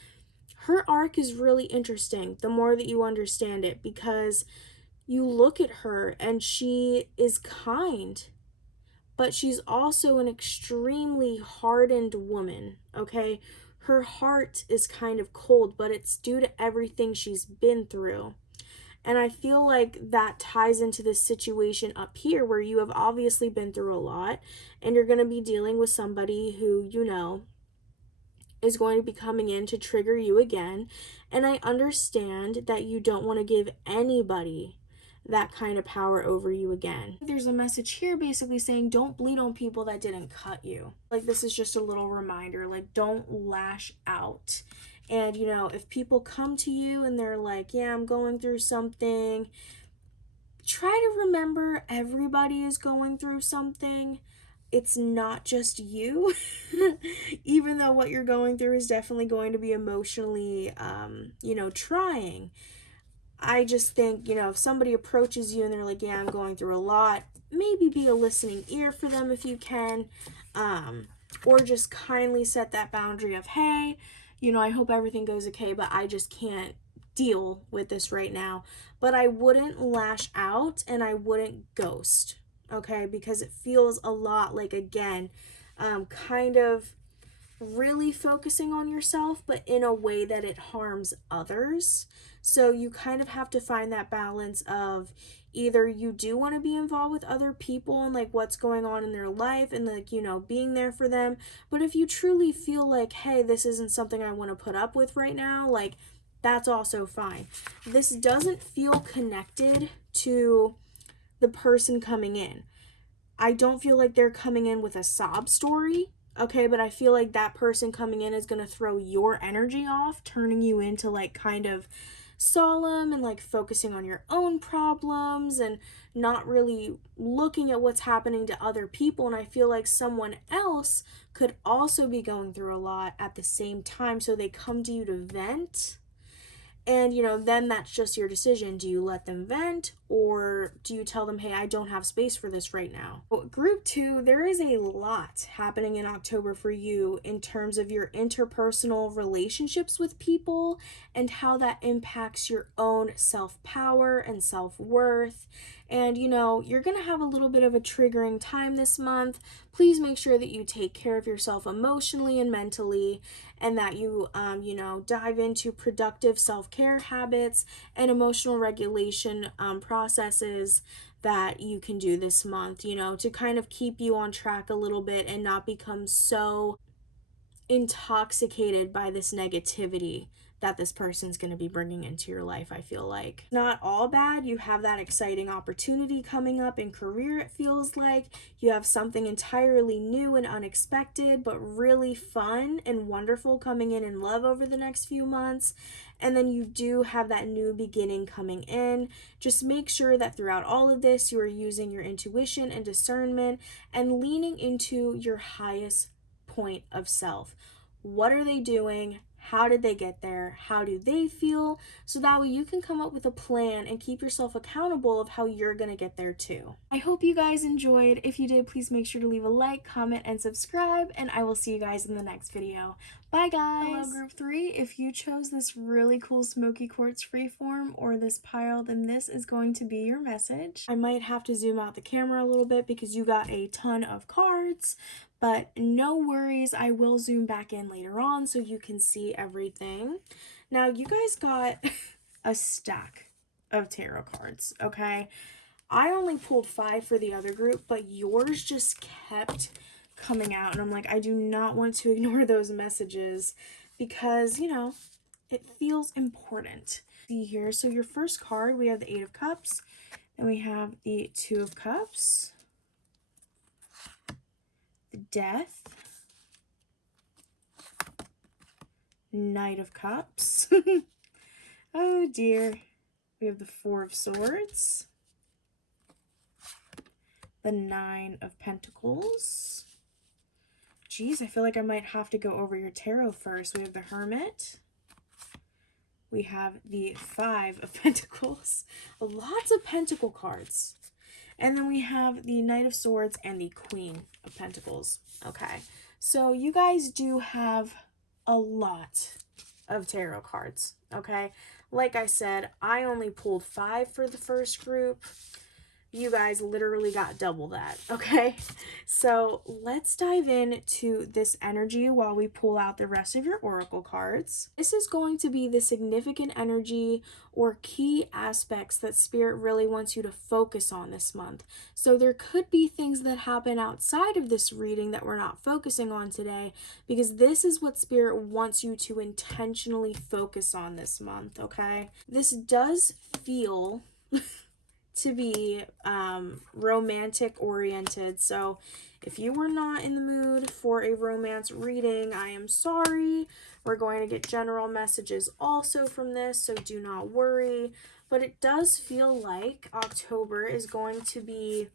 her arc is really interesting the more that you understand it, because you look at her and she is kind, but she's also an extremely hardened woman, okay? Her heart is kind of cold, but it's due to everything she's been through. And I feel like that ties into this situation up here where you have obviously been through a lot, and you're going to be dealing with somebody who, you know, is going to be coming in to trigger you again. And I understand that you don't want to give anybody that kind of power over you again. There's a message here basically saying don't bleed on people that didn't cut you. Like, this is just a little reminder, like, don't lash out. And, you know, if people come to you and they're like, yeah, I'm going through something, try to remember everybody is going through something. It's not just you. Even though what you're going through is definitely going to be emotionally, you know, trying. I just think, you know, if somebody approaches you and they're like, yeah, I'm going through a lot, maybe be a listening ear for them if you can. Or just kindly set that boundary of, hey, you know, I hope everything goes okay, but I just can't deal with this right now. But I wouldn't lash out and I wouldn't ghost, okay? Because it feels a lot like, again, kind of really focusing on yourself, but in a way that it harms others. So you kind of have to find that balance of either you do want to be involved with other people and like what's going on in their life and like, you know, being there for them. But if you truly feel like, hey, this isn't something I want to put up with right now, like that's also fine. This doesn't feel connected to the person coming in. I don't feel like they're coming in with a sob story, okay, but I feel like that person coming in is going to throw your energy off, turning you into like kind of solemn and like focusing on your own problems and not really looking at what's happening to other people. And I feel like someone else could also be going through a lot at the same time, so they come to you to vent. And, you know, then that's just your decision. Do you let them vent or do you tell them, hey, I don't have space for this right now? Well, group 2, there is a lot happening in October for you in terms of your interpersonal relationships with people and how that impacts your own self-power and self-worth. And, you know, you're going to have a little bit of a triggering time this month. Please make sure that you take care of yourself emotionally and mentally, and that you, dive into productive self-care habits and emotional regulation processes that you can do this month, you know, to kind of keep you on track a little bit and not become so intoxicated by this negativity that this person's going to be bringing into your life. I feel like not all bad. You have that exciting opportunity coming up in career. It feels like you have something entirely new and unexpected but really fun and wonderful coming in love over the next few months. And then you do have that new beginning coming in. Just make sure that throughout all of this you are using your intuition and discernment and leaning into your highest point of self. What are they doing? How did they get there? How do they feel? So that way you can come up with a plan and keep yourself accountable of how you're going to get there too. I hope you guys enjoyed. If you did, please make sure to leave a like, comment, and subscribe, and I will see you guys in the next video. Bye guys! Hello group 3, if you chose this really cool smoky quartz freeform or this pile, then this is going to be your message. I might have to zoom out the camera a little bit because you got a ton of cards, but no worries, I will zoom back in later on so you can see everything. Now, you guys got a stack of tarot cards, okay? I only pulled 5 for the other group, but yours just kept coming out, and I'm like, I do not want to ignore those messages because, you know, it feels important. See here, so your first card, we have the 8 of Cups, and we have the 2 of Cups, the Death, Knight of Cups. Oh dear. We have the 4 of Swords, the 9 of Pentacles. Geez, I feel like I might have to go over your tarot first. We have the Hermit. We have the 5 of Pentacles. Lots of Pentacle cards. And then we have the Knight of Swords and the Queen of Pentacles. Okay, so you guys do have a lot of tarot cards, okay? Like I said, I only pulled 5 for the first group. You guys literally got double that, okay? So let's dive into this energy while we pull out the rest of your oracle cards. This is going to be the significant energy or key aspects that Spirit really wants you to focus on this month. So there could be things that happen outside of this reading that we're not focusing on today, because this is what Spirit wants you to intentionally focus on this month, okay? This does feel to be romantic oriented, so if you were not in the mood for a romance reading, I am sorry. We're going to get general messages also from this, so do not worry. But it does feel like October is going to be,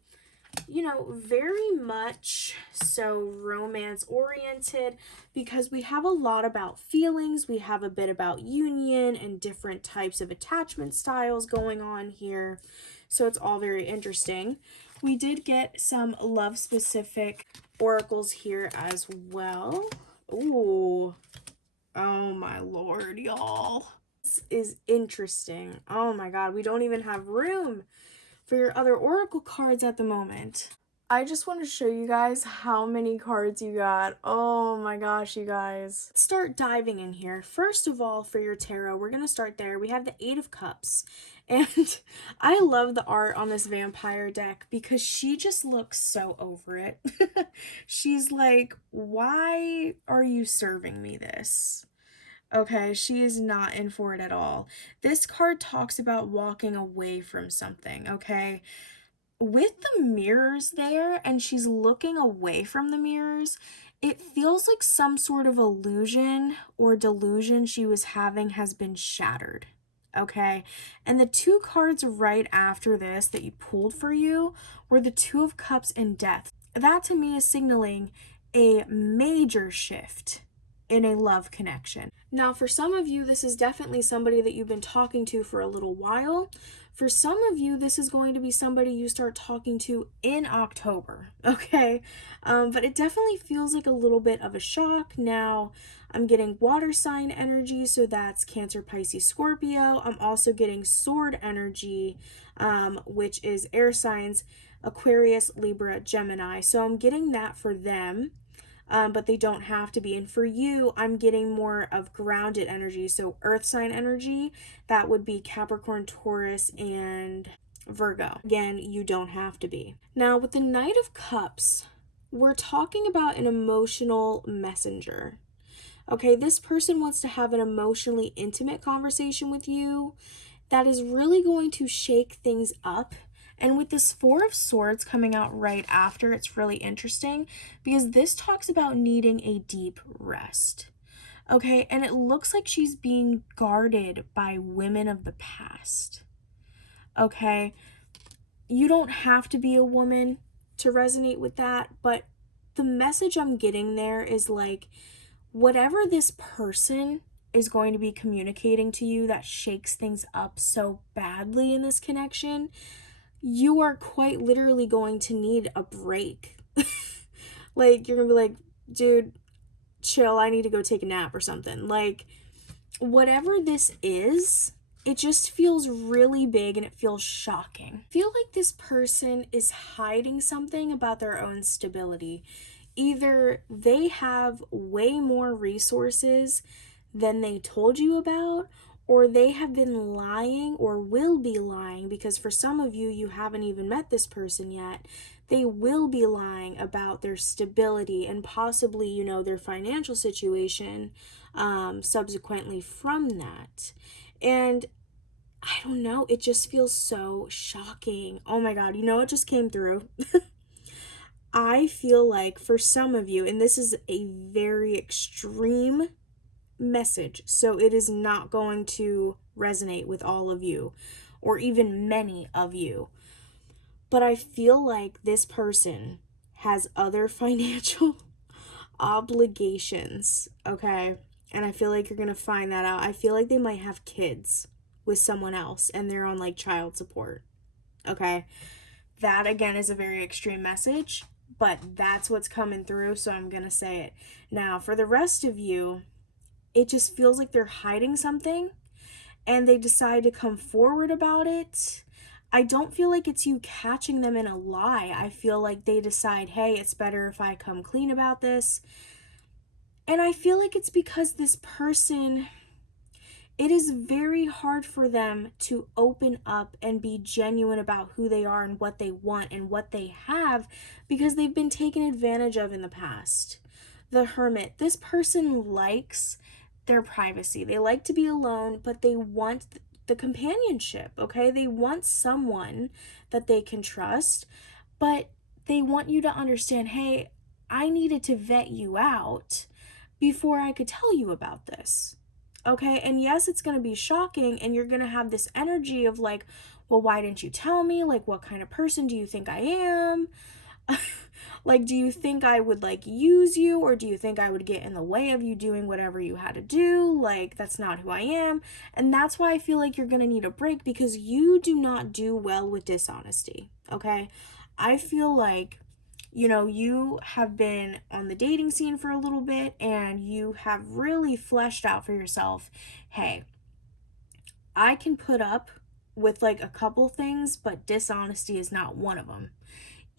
you know, very much so romance oriented, because we have a lot about feelings, we have a bit about union and different types of attachment styles going on here. So it's all very interesting. We did get some love specific oracles here as well. Ooh. Oh my lord, y'all. This is interesting. Oh my god, we don't even have room for your other oracle cards at the moment. I just want to show you guys how many cards you got. Oh my gosh, you guys. Let's start diving in here. First of all, for your tarot, we're going to start there. We have the Eight of Cups. And I love the art on this vampire deck because she just looks so over it. She's like, why are you serving me this? Okay, she is not in for it at all. This card talks about walking away from something, okay? With the mirrors there and she's looking away from the mirrors, it feels like some sort of illusion or delusion she was having has been shattered. Okay, and the two cards right after this that you pulled for you were the Two of Cups and Death. That to me is signaling a major shift in a love connection. Now, for some of you, this is definitely somebody that you've been talking to for a little while. For some of you, this is going to be somebody you start talking to in October, okay? But it definitely feels like a little bit of a shock. Now, I'm getting water sign energy, so that's Cancer, Pisces, Scorpio. I'm also getting sword energy, which is air signs, Aquarius, Libra, Gemini. So I'm getting that for them. But they don't have to be. And for you, I'm getting more of grounded energy. So earth sign energy, that would be Capricorn, Taurus, and Virgo. Again, you don't have to be. Now, with the Knight of Cups, we're talking about an emotional messenger. Okay, this person wants to have an emotionally intimate conversation with you that is really going to shake things up. And with this Four of Swords coming out right after, it's really interesting because this talks about needing a deep rest. Okay, and it looks like she's being guarded by women of the past. Okay, you don't have to be a woman to resonate with that, but the message I'm getting there is like, whatever this person is going to be communicating to you that shakes things up so badly in this connection, you are quite literally going to need a break. Like, you're gonna be like, dude, chill, I need to go take a nap or something. Like, whatever this is, it just feels really big and it feels shocking. I feel like this person is hiding something about their own stability. Either they have way more resources than they told you about, or they have been lying or will be lying, because for some of you, you haven't even met this person yet. They will be lying about their stability and possibly, you know, their financial situation subsequently from that. And I don't know, it just feels so shocking. Oh my God, you know, it just came through. I feel like for some of you, and this is a very extreme message, so it is not going to resonate with all of you or even many of you, but I feel like this person has other financial obligations, okay? And I feel like you're gonna find that out. I feel like they might have kids with someone else and they're on like child support, okay? That again is a very extreme message, but that's what's coming through, so I'm gonna say it. Now, for the rest of you, it just feels like they're hiding something and they decide to come forward about it. I don't feel like it's you catching them in a lie. I feel like they decide, hey, it's better if I come clean about this. And I feel like it's because this person, it is very hard for them to open up and be genuine about who they are and what they want and what they have because they've been taken advantage of in the past. The Hermit, this person likes their privacy. They like to be alone, but they want the companionship, okay? They want someone that they can trust, but they want you to understand, hey, I needed to vet you out before I could tell you about this. Okay, and yes, it's going to be shocking, and you're going to have this energy of like, well, why didn't you tell me? Like, what kind of person do you think I am? Like, do you think I would like use you, or do you think I would get in the way of you doing whatever you had to do? Like, that's not who I am. And that's why I feel like you're going to need a break, because you do not do well with dishonesty. Okay, I feel like, you know, you have been on the dating scene for a little bit and you have really fleshed out for yourself, hey, I can put up with like a couple things, but dishonesty is not one of them.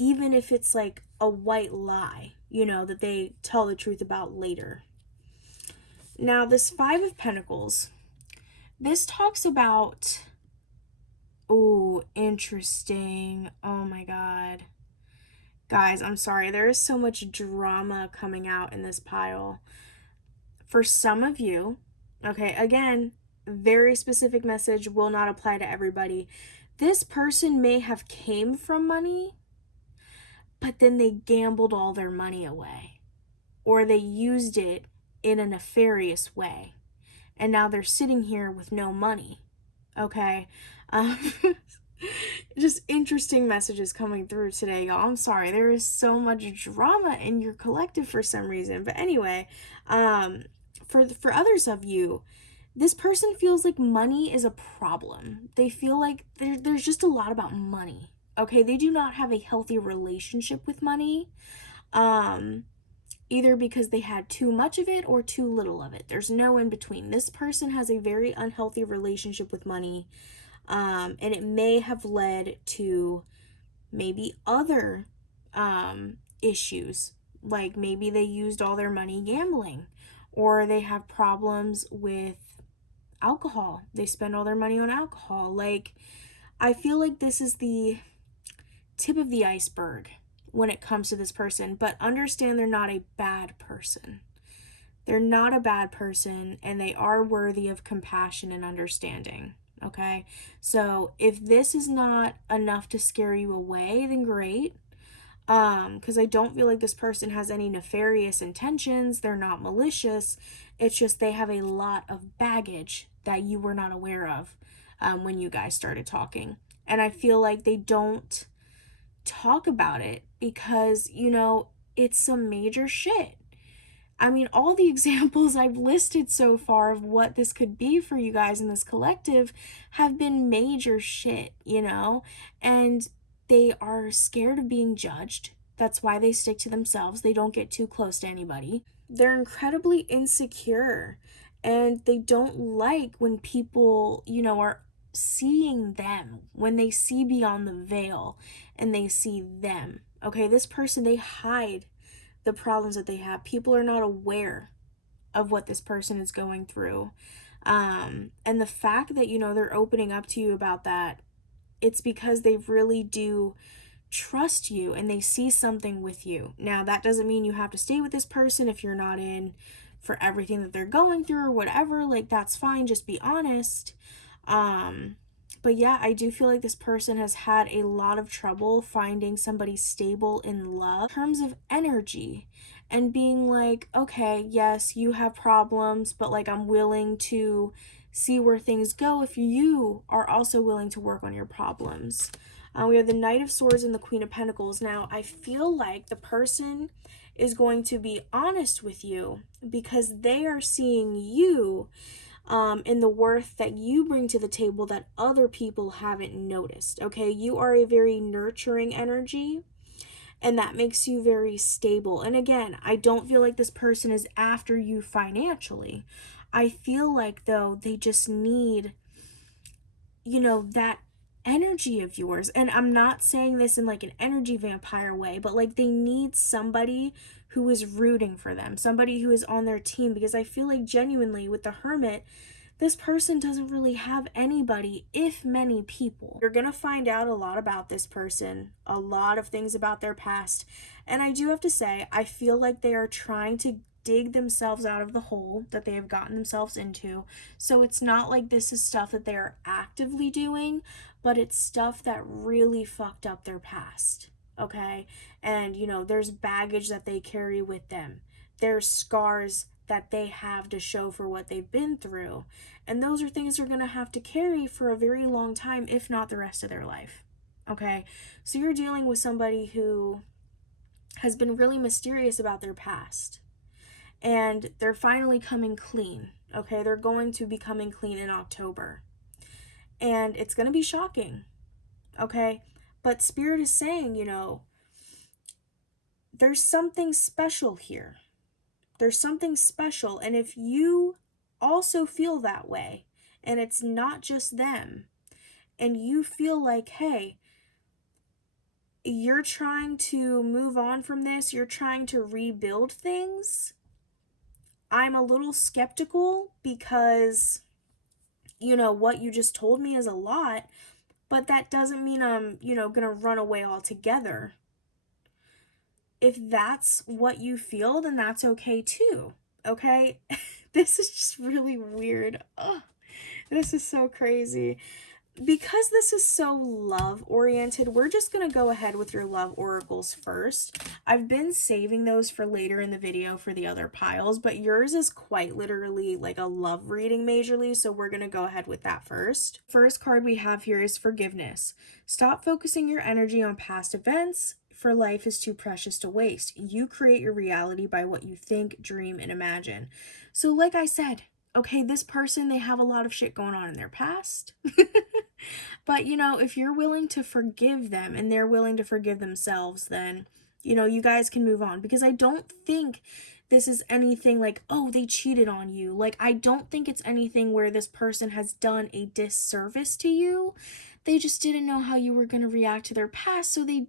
even if it's like a white lie, you know, that they tell the truth about later. Now, this Five of Pentacles, this talks about, oh, interesting. Oh my God. Guys, I'm sorry. There is so much drama coming out in this pile. For some of you, okay, again, very specific message, will not apply to everybody. This person may have came from money, but then they gambled all their money away, or they used it in a nefarious way, and now they're sitting here with no money. Okay. um, just interesting messages coming through today, y'all. I'm sorry, there is so much drama in your collective for some reason, but anyway, for others of you, this person feels like money is a problem. They feel like there's just a lot about money. Okay, they do not have a healthy relationship with money, either because they had too much of it or too little of it. There's no in between. This person has a very unhealthy relationship with money, and it may have led to maybe other issues, like maybe they used all their money gambling, or they have problems with alcohol. They spend all their money on alcohol. Like, I feel like this is the tip of the iceberg when it comes to this person, but understand they're not a bad person. They're not a bad person, and they are worthy of compassion and understanding. Okay, so if this is not enough to scare you away, then great. Because I don't feel like this person has any nefarious intentions. They're not malicious. It's just they have a lot of baggage that you were not aware of when you guys started talking. And I feel like they don't talk about it because, you know, it's some major shit. I mean, all the examples I've listed so far of what this could be for you guys in this collective have been major shit, you know? And they are scared of being judged. That's why they stick to themselves. They don't get too close to anybody. They're incredibly insecure, and they don't like when people, you know, are seeing them, when they see beyond the veil and they see them. Okay, this person, they hide the problems that they have. People are not aware of what this person is going through. And the fact that, you know, they're opening up to you about that, it's because they really do trust you and they see something with you. Now, that doesn't mean you have to stay with this person if you're not in for everything that they're going through or whatever. Like, that's fine. Just be honest. But yeah, I do feel like this person has had a lot of trouble finding somebody stable in love in terms of energy, and being like, okay, yes, you have problems, but like, I'm willing to see where things go if you are also willing to work on your problems. We have the Knight of Swords and the Queen of Pentacles. Now, I feel like the person is going to be honest with you because they are seeing you in the worth that you bring to the table that other people haven't noticed. Okay, you are a very nurturing energy, and that makes you very stable. And again, I don't feel like this person is after you financially. I feel like, though, they just need, you know, that energy of yours. And I'm not saying this in like an energy vampire way, but like, they need somebody who is rooting for them, somebody who is on their team, because I feel like genuinely with the Hermit, this person doesn't really have anybody, if many people. You're gonna find out a lot about this person, a lot of things about their past. And I do have to say, I feel like they are trying to dig themselves out of the hole that they have gotten themselves into. So it's not like this is stuff that they are actively doing, but it's stuff that really fucked up their past. Okay? And, you know, there's baggage that they carry with them. There's scars that they have to show for what they've been through. And those are things they're going to have to carry for a very long time, if not the rest of their life. Okay? So you're dealing with somebody who has been really mysterious about their past. And they're finally coming clean. Okay? They're going to be coming clean in October. And it's going to be shocking. Okay? But Spirit is saying, you know, there's something special here. There's something special. And if you also feel that way, and it's not just them, and you feel like, hey, you're trying to move on from this, you're trying to rebuild things. I'm a little skeptical because, what you just told me is a lot, but that doesn't mean I'm, gonna run away altogether. If that's what you feel, then that's okay too. Okay? This is just really weird. Ugh, this is so crazy. Because this is so love oriented, we're just going to go ahead with your love oracles first. I've been saving those for later in the video for the other piles, but yours is quite literally like a love reading majorly, so we're going to go ahead with that first. First card we have here is forgiveness. Stop focusing your energy on past events, for life is too precious to waste. You create your reality by what you think, dream, and imagine. So like I said, okay, this person, they have a lot of shit going on in their past. But, if you're willing to forgive them and they're willing to forgive themselves, then, you guys can move on. Because I don't think this is anything like, oh, they cheated on you. Like, I don't think it's anything where this person has done a disservice to you. They just didn't know how you were going to react to their past, so they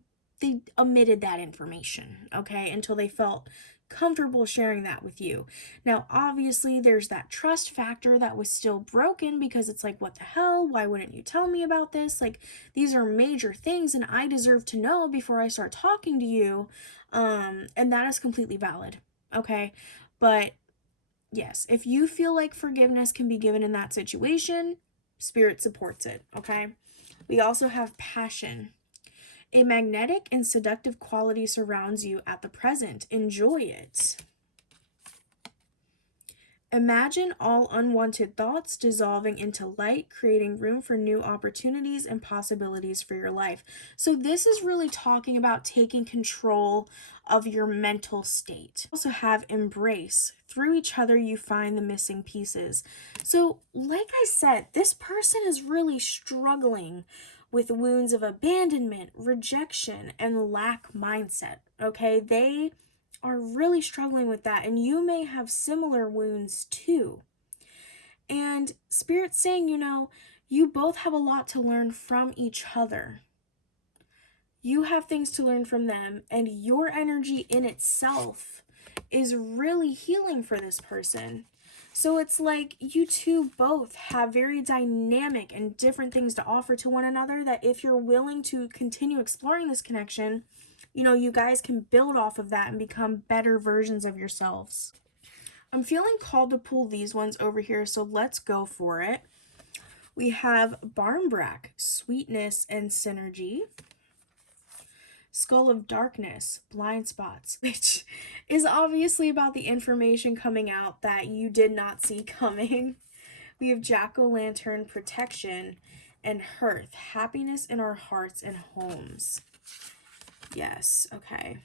omitted that information, okay, until they felt comfortable sharing that with you. Now, obviously, there's that trust factor that was still broken because it's like, what the hell? Why wouldn't you tell me about this? Like, these are major things and I deserve to know before I start talking to you. And that is completely valid, okay? But yes, if you feel like forgiveness can be given in that situation, Spirit supports it, okay? We also have passion. A magnetic and seductive quality surrounds you at the present. Enjoy it. Imagine all unwanted thoughts dissolving into light, creating room for new opportunities and possibilities for your life. So this is really talking about taking control of your mental state. Also have embrace. Through each other, you find the missing pieces. So like I said, this person is really struggling with wounds of abandonment, rejection, and lack mindset, okay? They are really struggling with that, and you may have similar wounds too. And Spirit's saying, you both have a lot to learn from each other. You have things to learn from them, and your energy in itself is really healing for this person. So it's like you two both have very dynamic and different things to offer to one another, that if you're willing to continue exploring this connection, you guys can build off of that and become better versions of yourselves. I'm feeling called to pull these ones over here, so let's go for it. We have Barmbrack, sweetness and synergy. Skull of Darkness, blind spots, which is obviously about the information coming out that you did not see coming. We have Jack-o'-lantern, protection, and hearth, happiness in our hearts and homes. Yes, okay.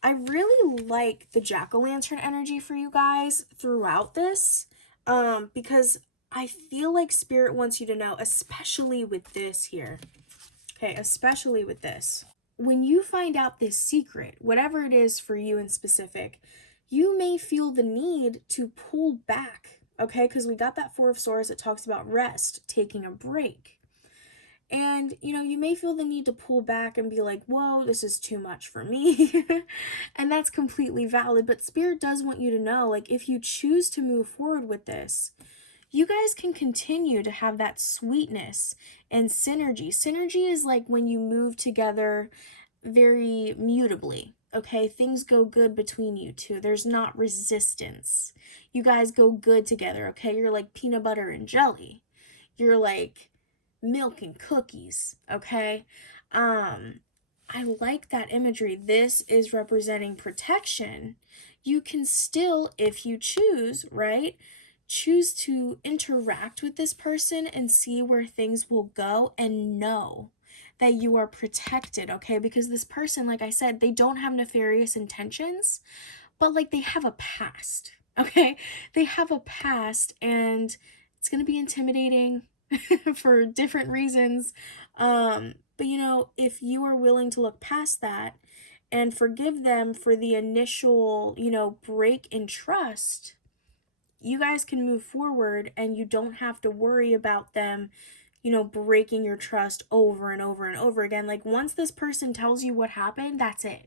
I really like the jack-o'-lantern energy for you guys throughout this, because I feel like Spirit wants you to know, especially with this here. Okay, especially with this. When you find out this secret, whatever it is for you in specific, you may feel the need to pull back, okay? Because we got that Four of Swords that talks about rest, taking a break. And, you may feel the need to pull back and be like, whoa, this is too much for me. And that's completely valid. But Spirit does want you to know, like, if you choose to move forward with this, you guys can continue to have that sweetness and synergy. Synergy is like when you move together very mutably, okay? Things go good between you two. There's not resistance. You guys go good together, okay? You're like peanut butter and jelly. You're like milk and cookies, okay? I like that imagery. This is representing protection. You can still, if you choose, right, choose to interact with this person and see where things will go and know that you are protected, okay? Because this person, like I said, they don't have nefarious intentions, but like they have a past, okay? They have a past, and it's going to be intimidating for different reasons. But if you are willing to look past that and forgive them for the initial, break in trust, you guys can move forward and you don't have to worry about them breaking your trust over and over and over again. Like, once this person tells you what happened, that's it.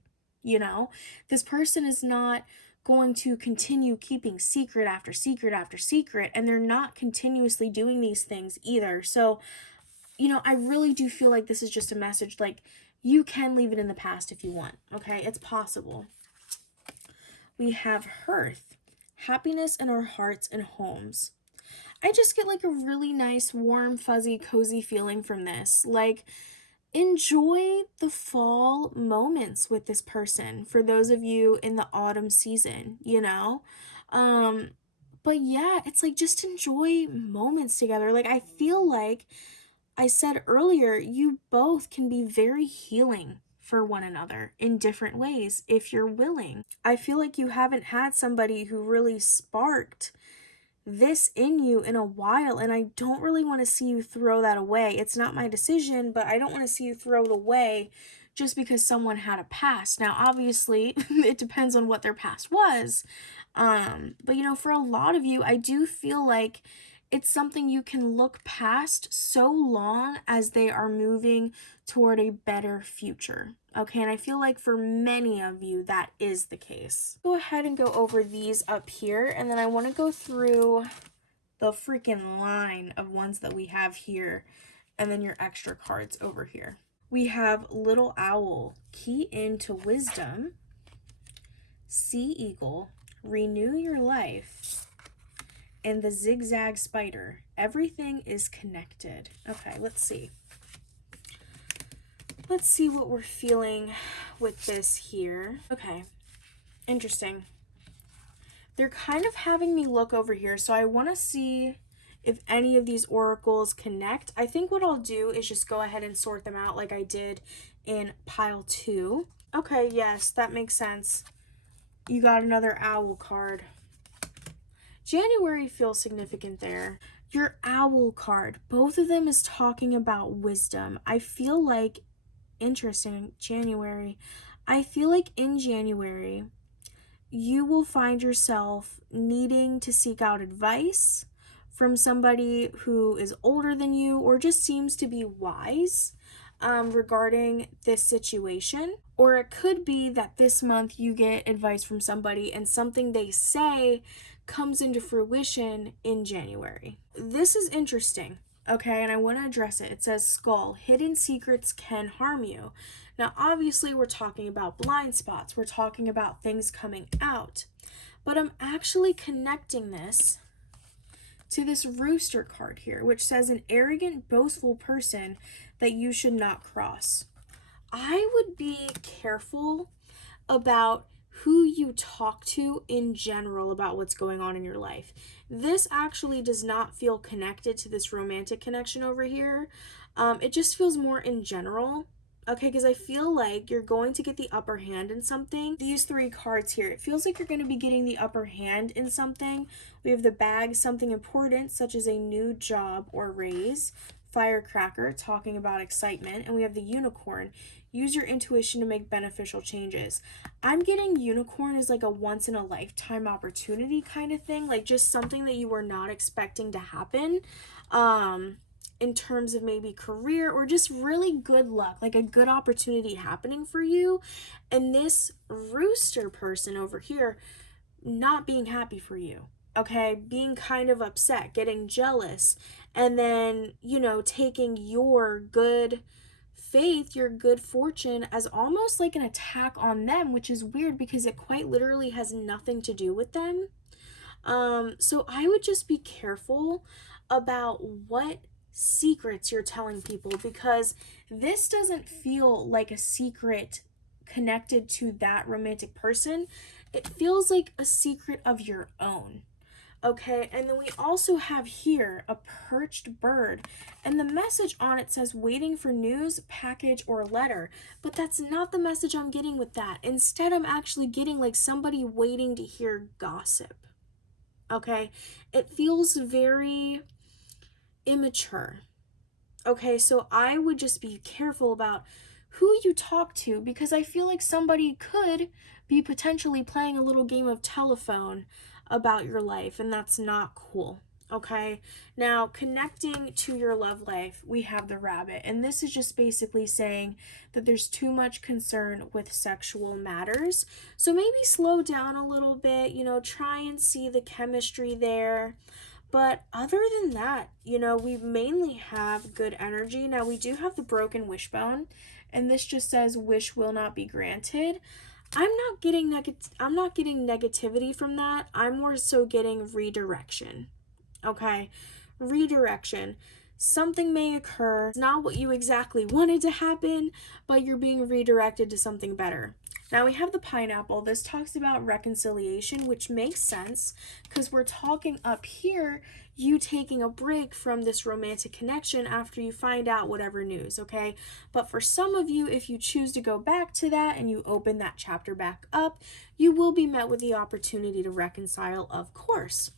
This person is not going to continue keeping secret after secret after secret, and they're not continuously doing these things either. So, I really do feel like this is just a message, like, you can leave it in the past if you want, okay? It's possible. We have hearth, happiness in our hearts and homes. I just get like a really nice, warm, fuzzy, cozy feeling from this. Like, enjoy the fall moments with this person for those of you in the autumn season, But yeah, it's like, just enjoy moments together. Like, I feel like I said earlier, you both can be very healing for one another in different ways if you're willing. I feel like you haven't had somebody who really sparked this in you in a while, and I don't really want to see you throw that away. It's not my decision, but I don't want to see you throw it away just because someone had a past. Now, obviously, it depends on what their past was. But for a lot of you, I do feel like it's something you can look past so long as they are moving toward a better future. Okay, and I feel like for many of you, that is the case. Go ahead and go over these up here, and then I want to go through the freaking line of ones that we have here, and then your extra cards over here. We have Little Owl, key into wisdom, Sea Eagle, renew your life, and the Zigzag Spider. Everything is connected. Okay, let's see. Let's see what we're feeling with this here. Okay, interesting. They're kind of having me look over here, so I want to see if any of these oracles connect. I think what I'll do is just go ahead and sort them out like I did in pile 2. Okay, yes, that makes sense. You got another owl card. January feels significant there. Your owl card, both of them is talking about wisdom. I feel like, interesting, January. I feel like in January, you will find yourself needing to seek out advice from somebody who is older than you or just seems to be wise regarding this situation. Or it could be that this month you get advice from somebody and something they say comes into fruition in January. This is interesting, okay, and I want to address it. It says skull, hidden secrets can harm you. Now, obviously, we're talking about blind spots. We're talking about things coming out. But I'm actually connecting this to this rooster card here, which says an arrogant, boastful person that you should not cross. I would be careful about who you talk to in general about what's going on in your life. This actually does not feel connected to this romantic connection over here. It just feels more in general. Okay, because I feel like you're going to get the upper hand in something. These 3 cards here, it feels like you're going to be getting the upper hand in something. We have the bag, something important, such as a new job or raise. Firecracker, talking about excitement. And we have the unicorn. Use your intuition to make beneficial changes. I'm getting unicorn as like a once in a lifetime opportunity kind of thing. Like just something that you were not expecting to happen. In terms of maybe career or just really good luck, like a good opportunity happening for you. And this rooster person over here not being happy for you, okay? Being kind of upset, getting jealous, and then, taking your good faith, your good fortune as almost like an attack on them, which is weird because it quite literally has nothing to do with them. So I would just be careful about what secrets you're telling people, because this doesn't feel like a secret connected to that romantic person. It feels like a secret of your own. Okay, and then we also have here a perched bird, and the message on it says waiting for news, package, or letter, but that's not the message I'm getting with that. Instead, I'm actually getting like somebody waiting to hear gossip. Okay, it feels very immature. Okay, so I would just be careful about who you talk to, because I feel like somebody could be potentially playing a little game of telephone about your life, and that's not cool. Okay, now connecting to your love life, we have the Rabbit, and this is just basically saying that there's too much concern with sexual matters. So maybe slow down a little bit, try and see the chemistry there. But other than that, we mainly have good energy. Now we do have the broken wishbone, and this just says wish will not be granted. I'm not getting negativity from that. I'm more so getting redirection. Okay, redirection. Something may occur, it's not what you exactly wanted to happen, but you're being redirected to something better. Now we have the pineapple. This talks about reconciliation, which makes sense because we're talking up here, you taking a break from this romantic connection after you find out whatever news, okay? But for some of you, if you choose to go back to that and you open that chapter back up, you will be met with the opportunity to reconcile, of course.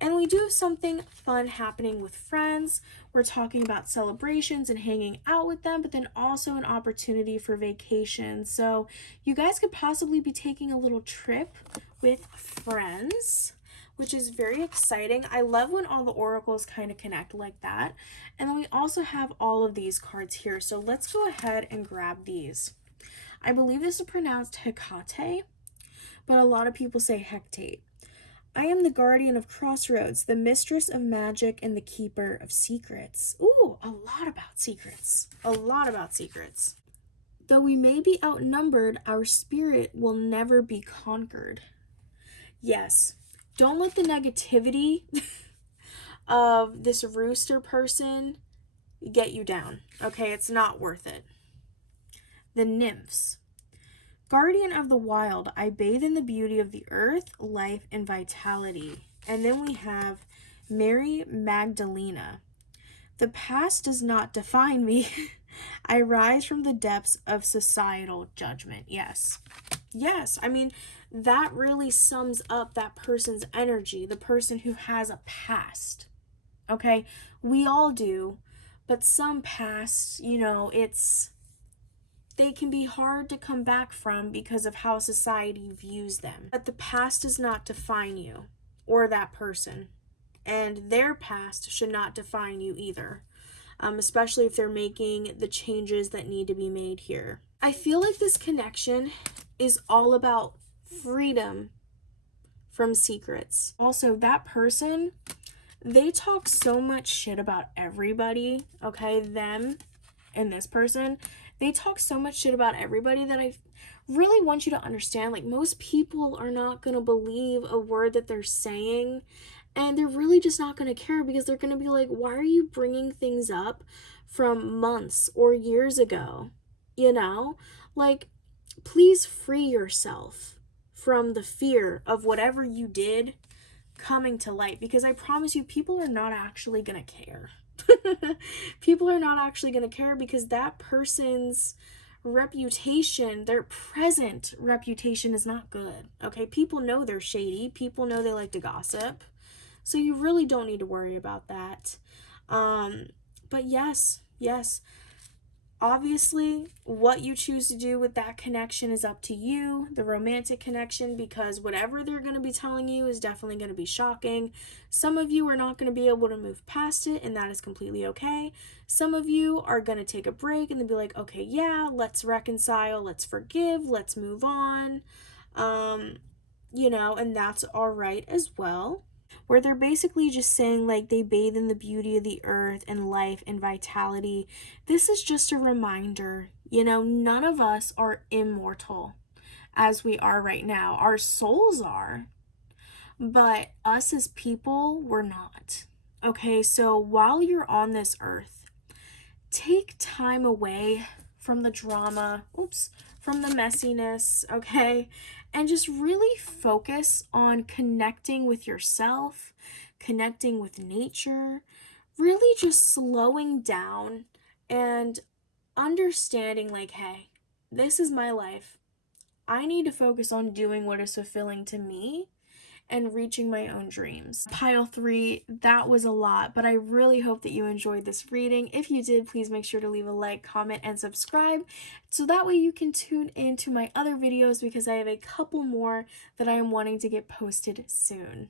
And we do have something fun happening with friends. We're talking about celebrations and hanging out with them, but then also an opportunity for vacation. So you guys could possibly be taking a little trip with friends, which is very exciting. I love when all the oracles kind of connect like that. And then we also have all of these cards here. So let's go ahead and grab these. I believe this is pronounced Hecate, but a lot of people say Hectate. I am the guardian of crossroads, the mistress of magic, and the keeper of secrets. Ooh, a lot about secrets. A lot about secrets. Though we may be outnumbered, our spirit will never be conquered. Yes, don't let the negativity of this rooster person get you down. Okay, it's not worth it. The nymphs. Guardian of the wild, I bathe in the beauty of the earth, life, and vitality. And then we have Mary Magdalena. The past does not define me. I rise from the depths of societal judgment. Yes. Yes. I mean, that really sums up that person's energy, the person who has a past. Okay? We all do. But some past, they can be hard to come back from because of how society views them. But the past does not define you or that person. And their past should not define you either, especially if they're making the changes that need to be made here. I feel like this connection is all about freedom from secrets. Also, that person, they talk so much shit about everybody, okay? Them and this person, they talk so much shit about everybody that I really want you to understand, like, most people are not going to believe a word that they're saying, and they're really just not going to care because they're going to be like, why are you bringing things up from months or years ago? Like, please free yourself from the fear of whatever you did coming to light, because I promise you, people are not actually going to care. People are not actually going to care because that person's reputation, their present reputation, is not good. Okay, people know they're shady, people know they like to gossip, so you really don't need to worry about that. But yes, obviously, what you choose to do with that connection is up to you, the romantic connection, because whatever they're going to be telling you is definitely going to be shocking. Some of you are not going to be able to move past it, and that is completely okay. Some of you are going to take a break and then be like, okay, yeah, let's reconcile, let's forgive, let's move on. And that's all right as well. Where they're basically just saying, like, they bathe in the beauty of the earth and life and vitality. This is just a reminder, none of us are immortal as we are right now. Our souls are, but us as people, we're not. Okay, so while you're on this earth, take time away from the drama, from the messiness, okay? And just really focus on connecting with yourself, connecting with nature, really just slowing down and understanding, like, hey, this is my life. I need to focus on doing what is fulfilling to me and reaching my own dreams. Pile 3, that was a lot, but I really hope that you enjoyed this reading. If you did, please make sure to leave a like, comment, and subscribe so that way you can tune into my other videos, because I have a couple more that I am wanting to get posted soon.